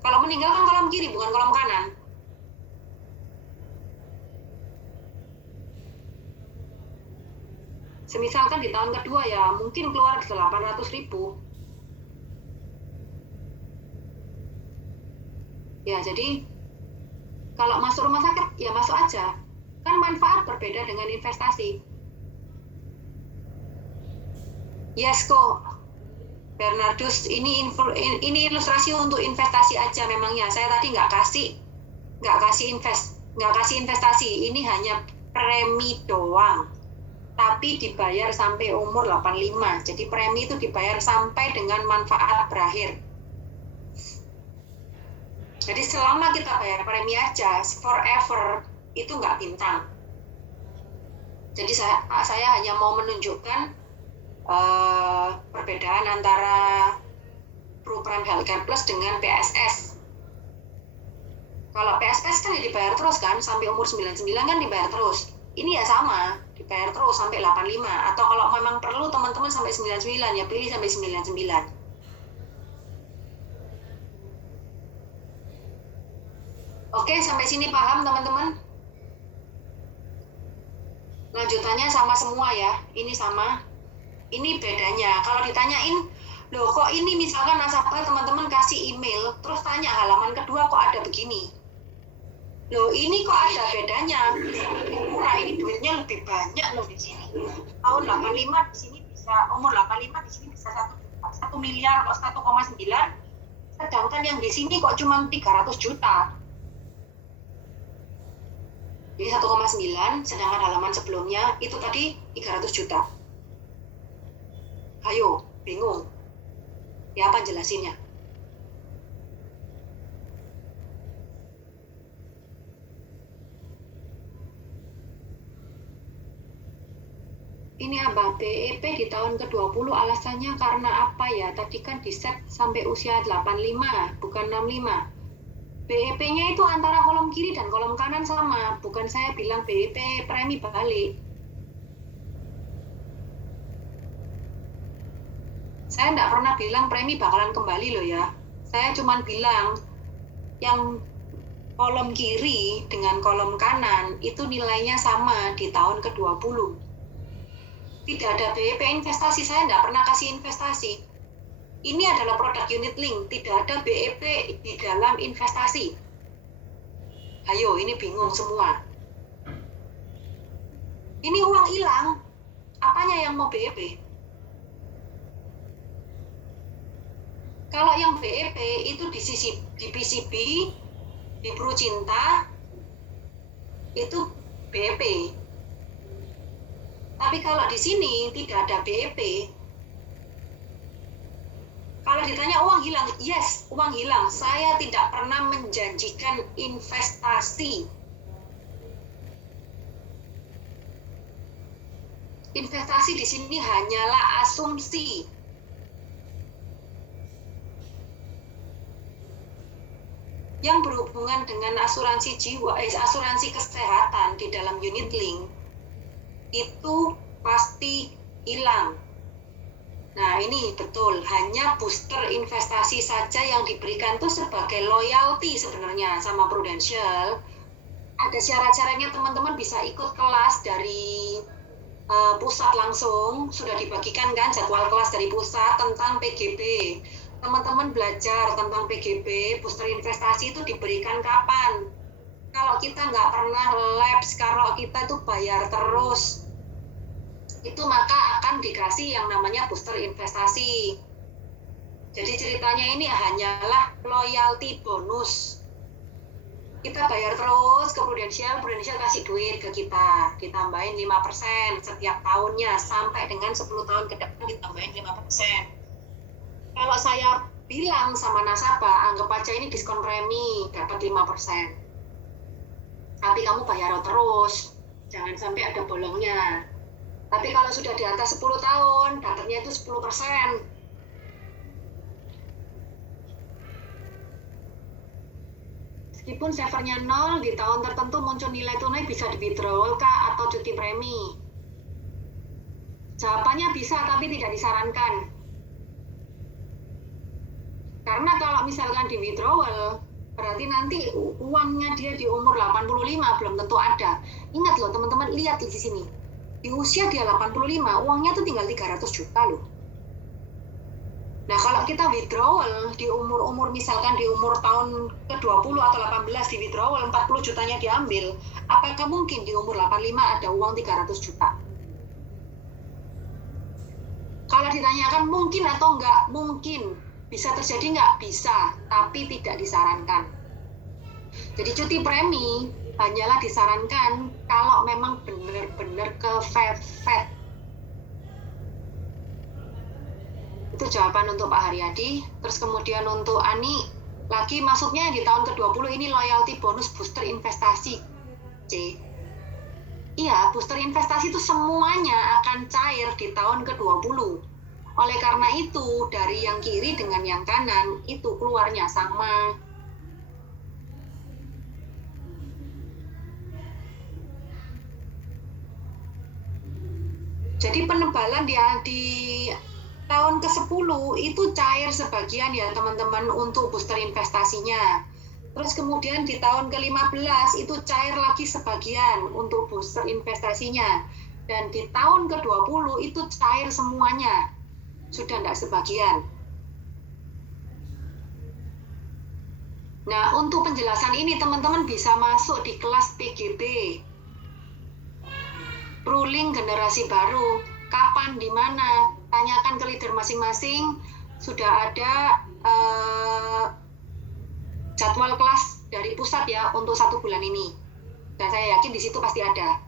Kalau meninggal kan kolom kiri, bukan kolom kanan. Semisalkan di tahun kedua ya mungkin keluar 800.000. Ya jadi kalau masuk rumah sakit ya masuk aja. Kan manfaat berbeda dengan investasi. Yes kok, Bernardus, ini ilustrasi untuk investasi aja memangnya. Saya tadi nggak kasih investasi. Ini hanya premi doang. Tapi dibayar sampai umur 85. Jadi premi itu dibayar sampai dengan manfaat berakhir. Jadi selama kita bayar premi aja, forever, itu nggak bintang. Jadi saya hanya mau menunjukkan perbedaan antara program Healthcare Plus dengan PSS. Kalau PSS kan ya dibayar terus kan, sampai umur 99 kan dibayar terus. Ini ya sama, dibayar terus sampai 85. Atau kalau memang perlu teman-teman sampai 99, ya pilih sampai 99. Oke, sampai sini paham teman-teman? Lanjutannya sama semua ya, ini sama. Ini bedanya, kalau ditanyain, loh kok ini misalkan nasabah teman-teman kasih email, terus tanya halaman kedua kok ada begini. Loh ini kok ada bedanya, lebih murah, ini duitnya lebih banyak loh di sini. Tahun 85 di sini bisa, umur 85 di sini bisa 1 miliar atau 1,9, sedangkan yang di sini kok cuma 300 juta. Jadi 1,9, sedangkan halaman sebelumnya itu tadi 300 juta. Ayo, bingung. Ya apa jelasinnya? Ini apa? BEP di tahun ke-20 alasannya karena apa ya? Tadi kan di set sampai usia 85, bukan 65. BEP-nya itu antara kolom kiri dan kolom kanan sama. Bukan saya bilang BEP premi balik. Saya nggak pernah bilang premi bakalan kembali loh ya. Saya cuma bilang yang kolom kiri dengan kolom kanan itu nilainya sama di tahun ke-20. Tidak ada BEP investasi, saya nggak pernah kasih investasi. Ini adalah produk unit link, tidak ada BEP di dalam investasi. Ayo, ini bingung semua. Ini uang hilang, apanya yang mau BEP? Kalau yang BEP itu di PCB, di Pru Cinta, itu BEP. Tapi kalau di sini tidak ada BEP. Kalau ditanya uang hilang, yes, uang hilang. Saya tidak pernah menjanjikan investasi. Investasi di sini hanyalah asumsi. Yang berhubungan dengan asuransi jiwa, asuransi kesehatan di dalam unit link itu pasti hilang. Nah ini betul, hanya booster investasi saja yang diberikan itu sebagai loyalty sebenarnya sama Prudential. Ada syarat-syaratnya, teman-teman bisa ikut kelas dari pusat langsung, sudah dibagikan kan jadwal kelas dari pusat tentang PGB. Teman-teman belajar tentang PGB, booster investasi itu diberikan kapan? Kalau kita nggak pernah lapse, kalau kita itu bayar terus, itu maka akan dikasih yang namanya booster investasi. Jadi ceritanya ini hanyalah loyalty bonus. Kita bayar terus ke Prudential kasih duit ke kita, ditambahin 5% setiap tahunnya, sampai dengan 10 tahun ke depan ditambahin 5%. Kalau saya bilang sama nasabah, anggap aja ini diskon premi, dapat 5%. Tapi kamu bayar terus, jangan sampai ada bolongnya. Tapi kalau sudah di atas 10 tahun, dapatnya itu 10%. Meskipun savernya 0, di tahun tertentu muncul nilai tunai bisa di withdrawal kah atau cuti premi? Jawabannya bisa, tapi tidak disarankan. Karena kalau misalkan di withdrawal, berarti nanti uangnya dia di umur 85 belum tentu ada. Ingat loh teman-teman, lihat di sini. Di usia dia 85, uangnya tuh tinggal 300 juta loh. Nah kalau kita withdrawal di umur misalkan di umur tahun ke-20 atau 18 di withdrawal 40 jutanya diambil, apakah mungkin di umur 85 ada uang 300 juta? Kalau kalau ditanyakan mungkin atau enggak, mungkin. Bisa terjadi enggak? Bisa, tapi tidak disarankan. Jadi cuti premi hanyalah disarankan kalau memang benar-benar kepepet. Itu jawaban untuk Pak Haryadi. Terus kemudian untuk Ani, lagi maksudnya di tahun ke-20 ini loyalty bonus booster investasi. C. Iya, booster investasi itu semuanya akan cair di tahun ke-20. Oleh karena itu, dari yang kiri dengan yang kanan, itu keluarnya sama. Jadi penebalan di tahun ke-10 itu cair sebagian ya teman-teman untuk booster investasinya. Terus kemudian di tahun ke-15 itu cair lagi sebagian untuk booster investasinya. Dan di tahun ke-20 itu cair semuanya. Sudah tidak sebagian. Nah, untuk penjelasan ini teman-teman bisa masuk di kelas PGB. Ruling generasi baru. Kapan, di mana? Tanyakan ke leader masing-masing. Sudah ada jadwal kelas dari pusat ya untuk 1 bulan ini. Dan saya yakin di situ pasti ada.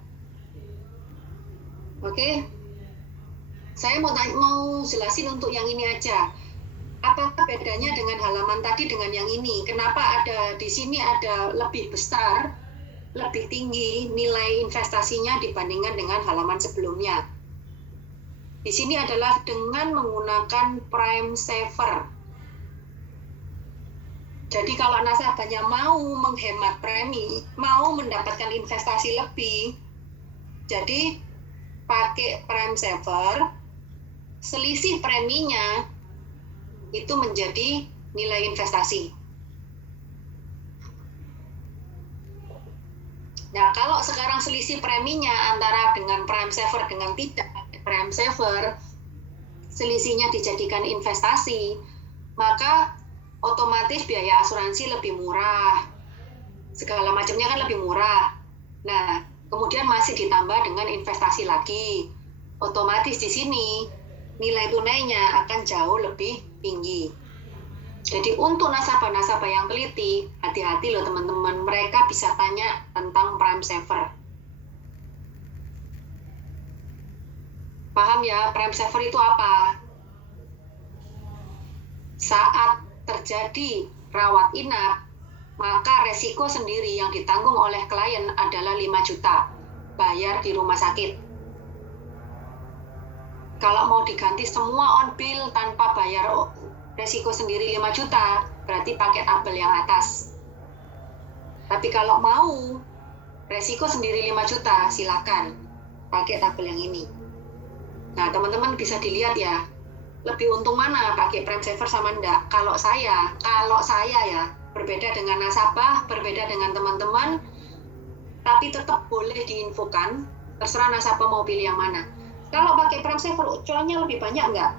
Oke. Saya mau jelasin untuk yang ini aja. Apa bedanya dengan halaman tadi dengan yang ini? Kenapa ada di sini ada lebih besar, lebih tinggi nilai investasinya dibandingkan dengan halaman sebelumnya? Di sini adalah dengan menggunakan prime saver. Jadi kalau nasabahnya mau menghemat premi, mau mendapatkan investasi lebih, jadi pakai prime saver, selisih preminya itu menjadi nilai investasi. Nah, kalau sekarang selisih preminya antara dengan prime saver dengan tidak prime saver, selisihnya dijadikan investasi, maka otomatis biaya asuransi lebih murah. Segala macamnya kan lebih murah. Nah, kemudian masih ditambah dengan investasi lagi. Otomatis di sini nilai tunainya akan jauh lebih tinggi. Jadi untuk nasabah-nasabah yang teliti, hati-hati loh teman-teman, mereka bisa tanya tentang prime saver. Paham ya, prime saver itu apa? Saat terjadi rawat inap, maka resiko sendiri yang ditanggung oleh klien adalah 5 juta, bayar di rumah sakit. Kalau mau diganti semua on bill tanpa bayar resiko sendiri 5 juta, berarti pakai tabel yang atas. Tapi kalau mau resiko sendiri 5 juta, silakan pakai tabel yang ini. Nah, teman-teman bisa dilihat ya, lebih untung mana pakai prime saver sama enggak? Kalau saya ya, berbeda dengan nasabah, berbeda dengan teman-teman, tapi tetap boleh diinfokan, terserah nasabah mau pilih yang mana. Kalau pakai prime saver, cuannya lebih banyak enggak?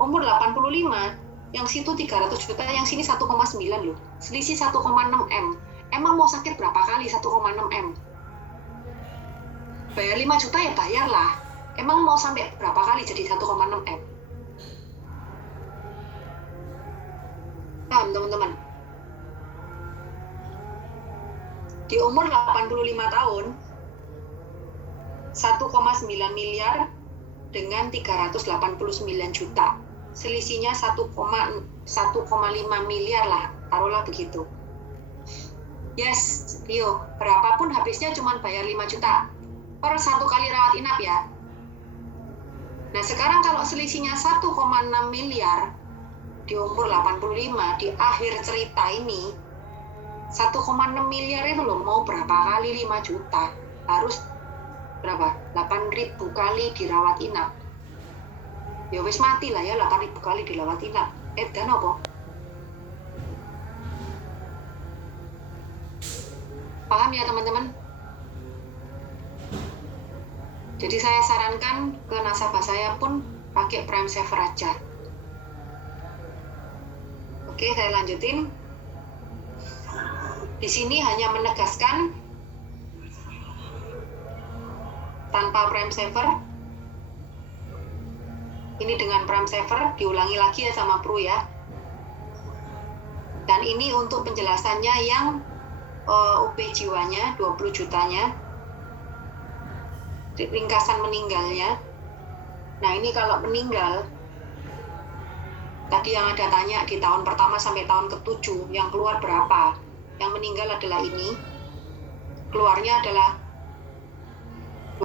Umur 85, yang situ 300 juta, yang sini 1,9 loh. Selisih 1,6 M. Emang mau sakit berapa kali 1,6 M? Bayar 5 juta ya bayarlah. Emang mau sampai berapa kali jadi 1,6 M? Paham teman-teman? Di umur 85 tahun, 1,9 miliar dengan 389 juta. Selisihnya 1,5 miliar lah, taruhlah begitu. Yes, Rio, berapapun habisnya cuma bayar 5 juta per 1 kali rawat inap ya. Nah sekarang kalau selisihnya 1,6 miliar di umur 85, di akhir cerita ini, 1,6 miliar itu loh, mau berapa kali 5 juta? Harus berapa? 8.000 kali dirawat inap. Ya wis mati lah ya 8.000 kali dirawat inap. Dan apa? Paham ya teman-teman? Jadi saya sarankan ke nasabah saya pun pakai prime saver aja. Oke, saya lanjutin. Di sini hanya menegaskan tanpa prime saver Ini dengan prime saver, diulangi lagi ya sama Pru ya. Dan ini untuk penjelasannya yang UP jiwanya 20 jutanya, ringkasan meninggalnya. Nah ini kalau meninggal, tadi yang ada tanya di tahun pertama sampai tahun ke-7 yang keluar berapa, yang meninggal adalah ini, keluarnya adalah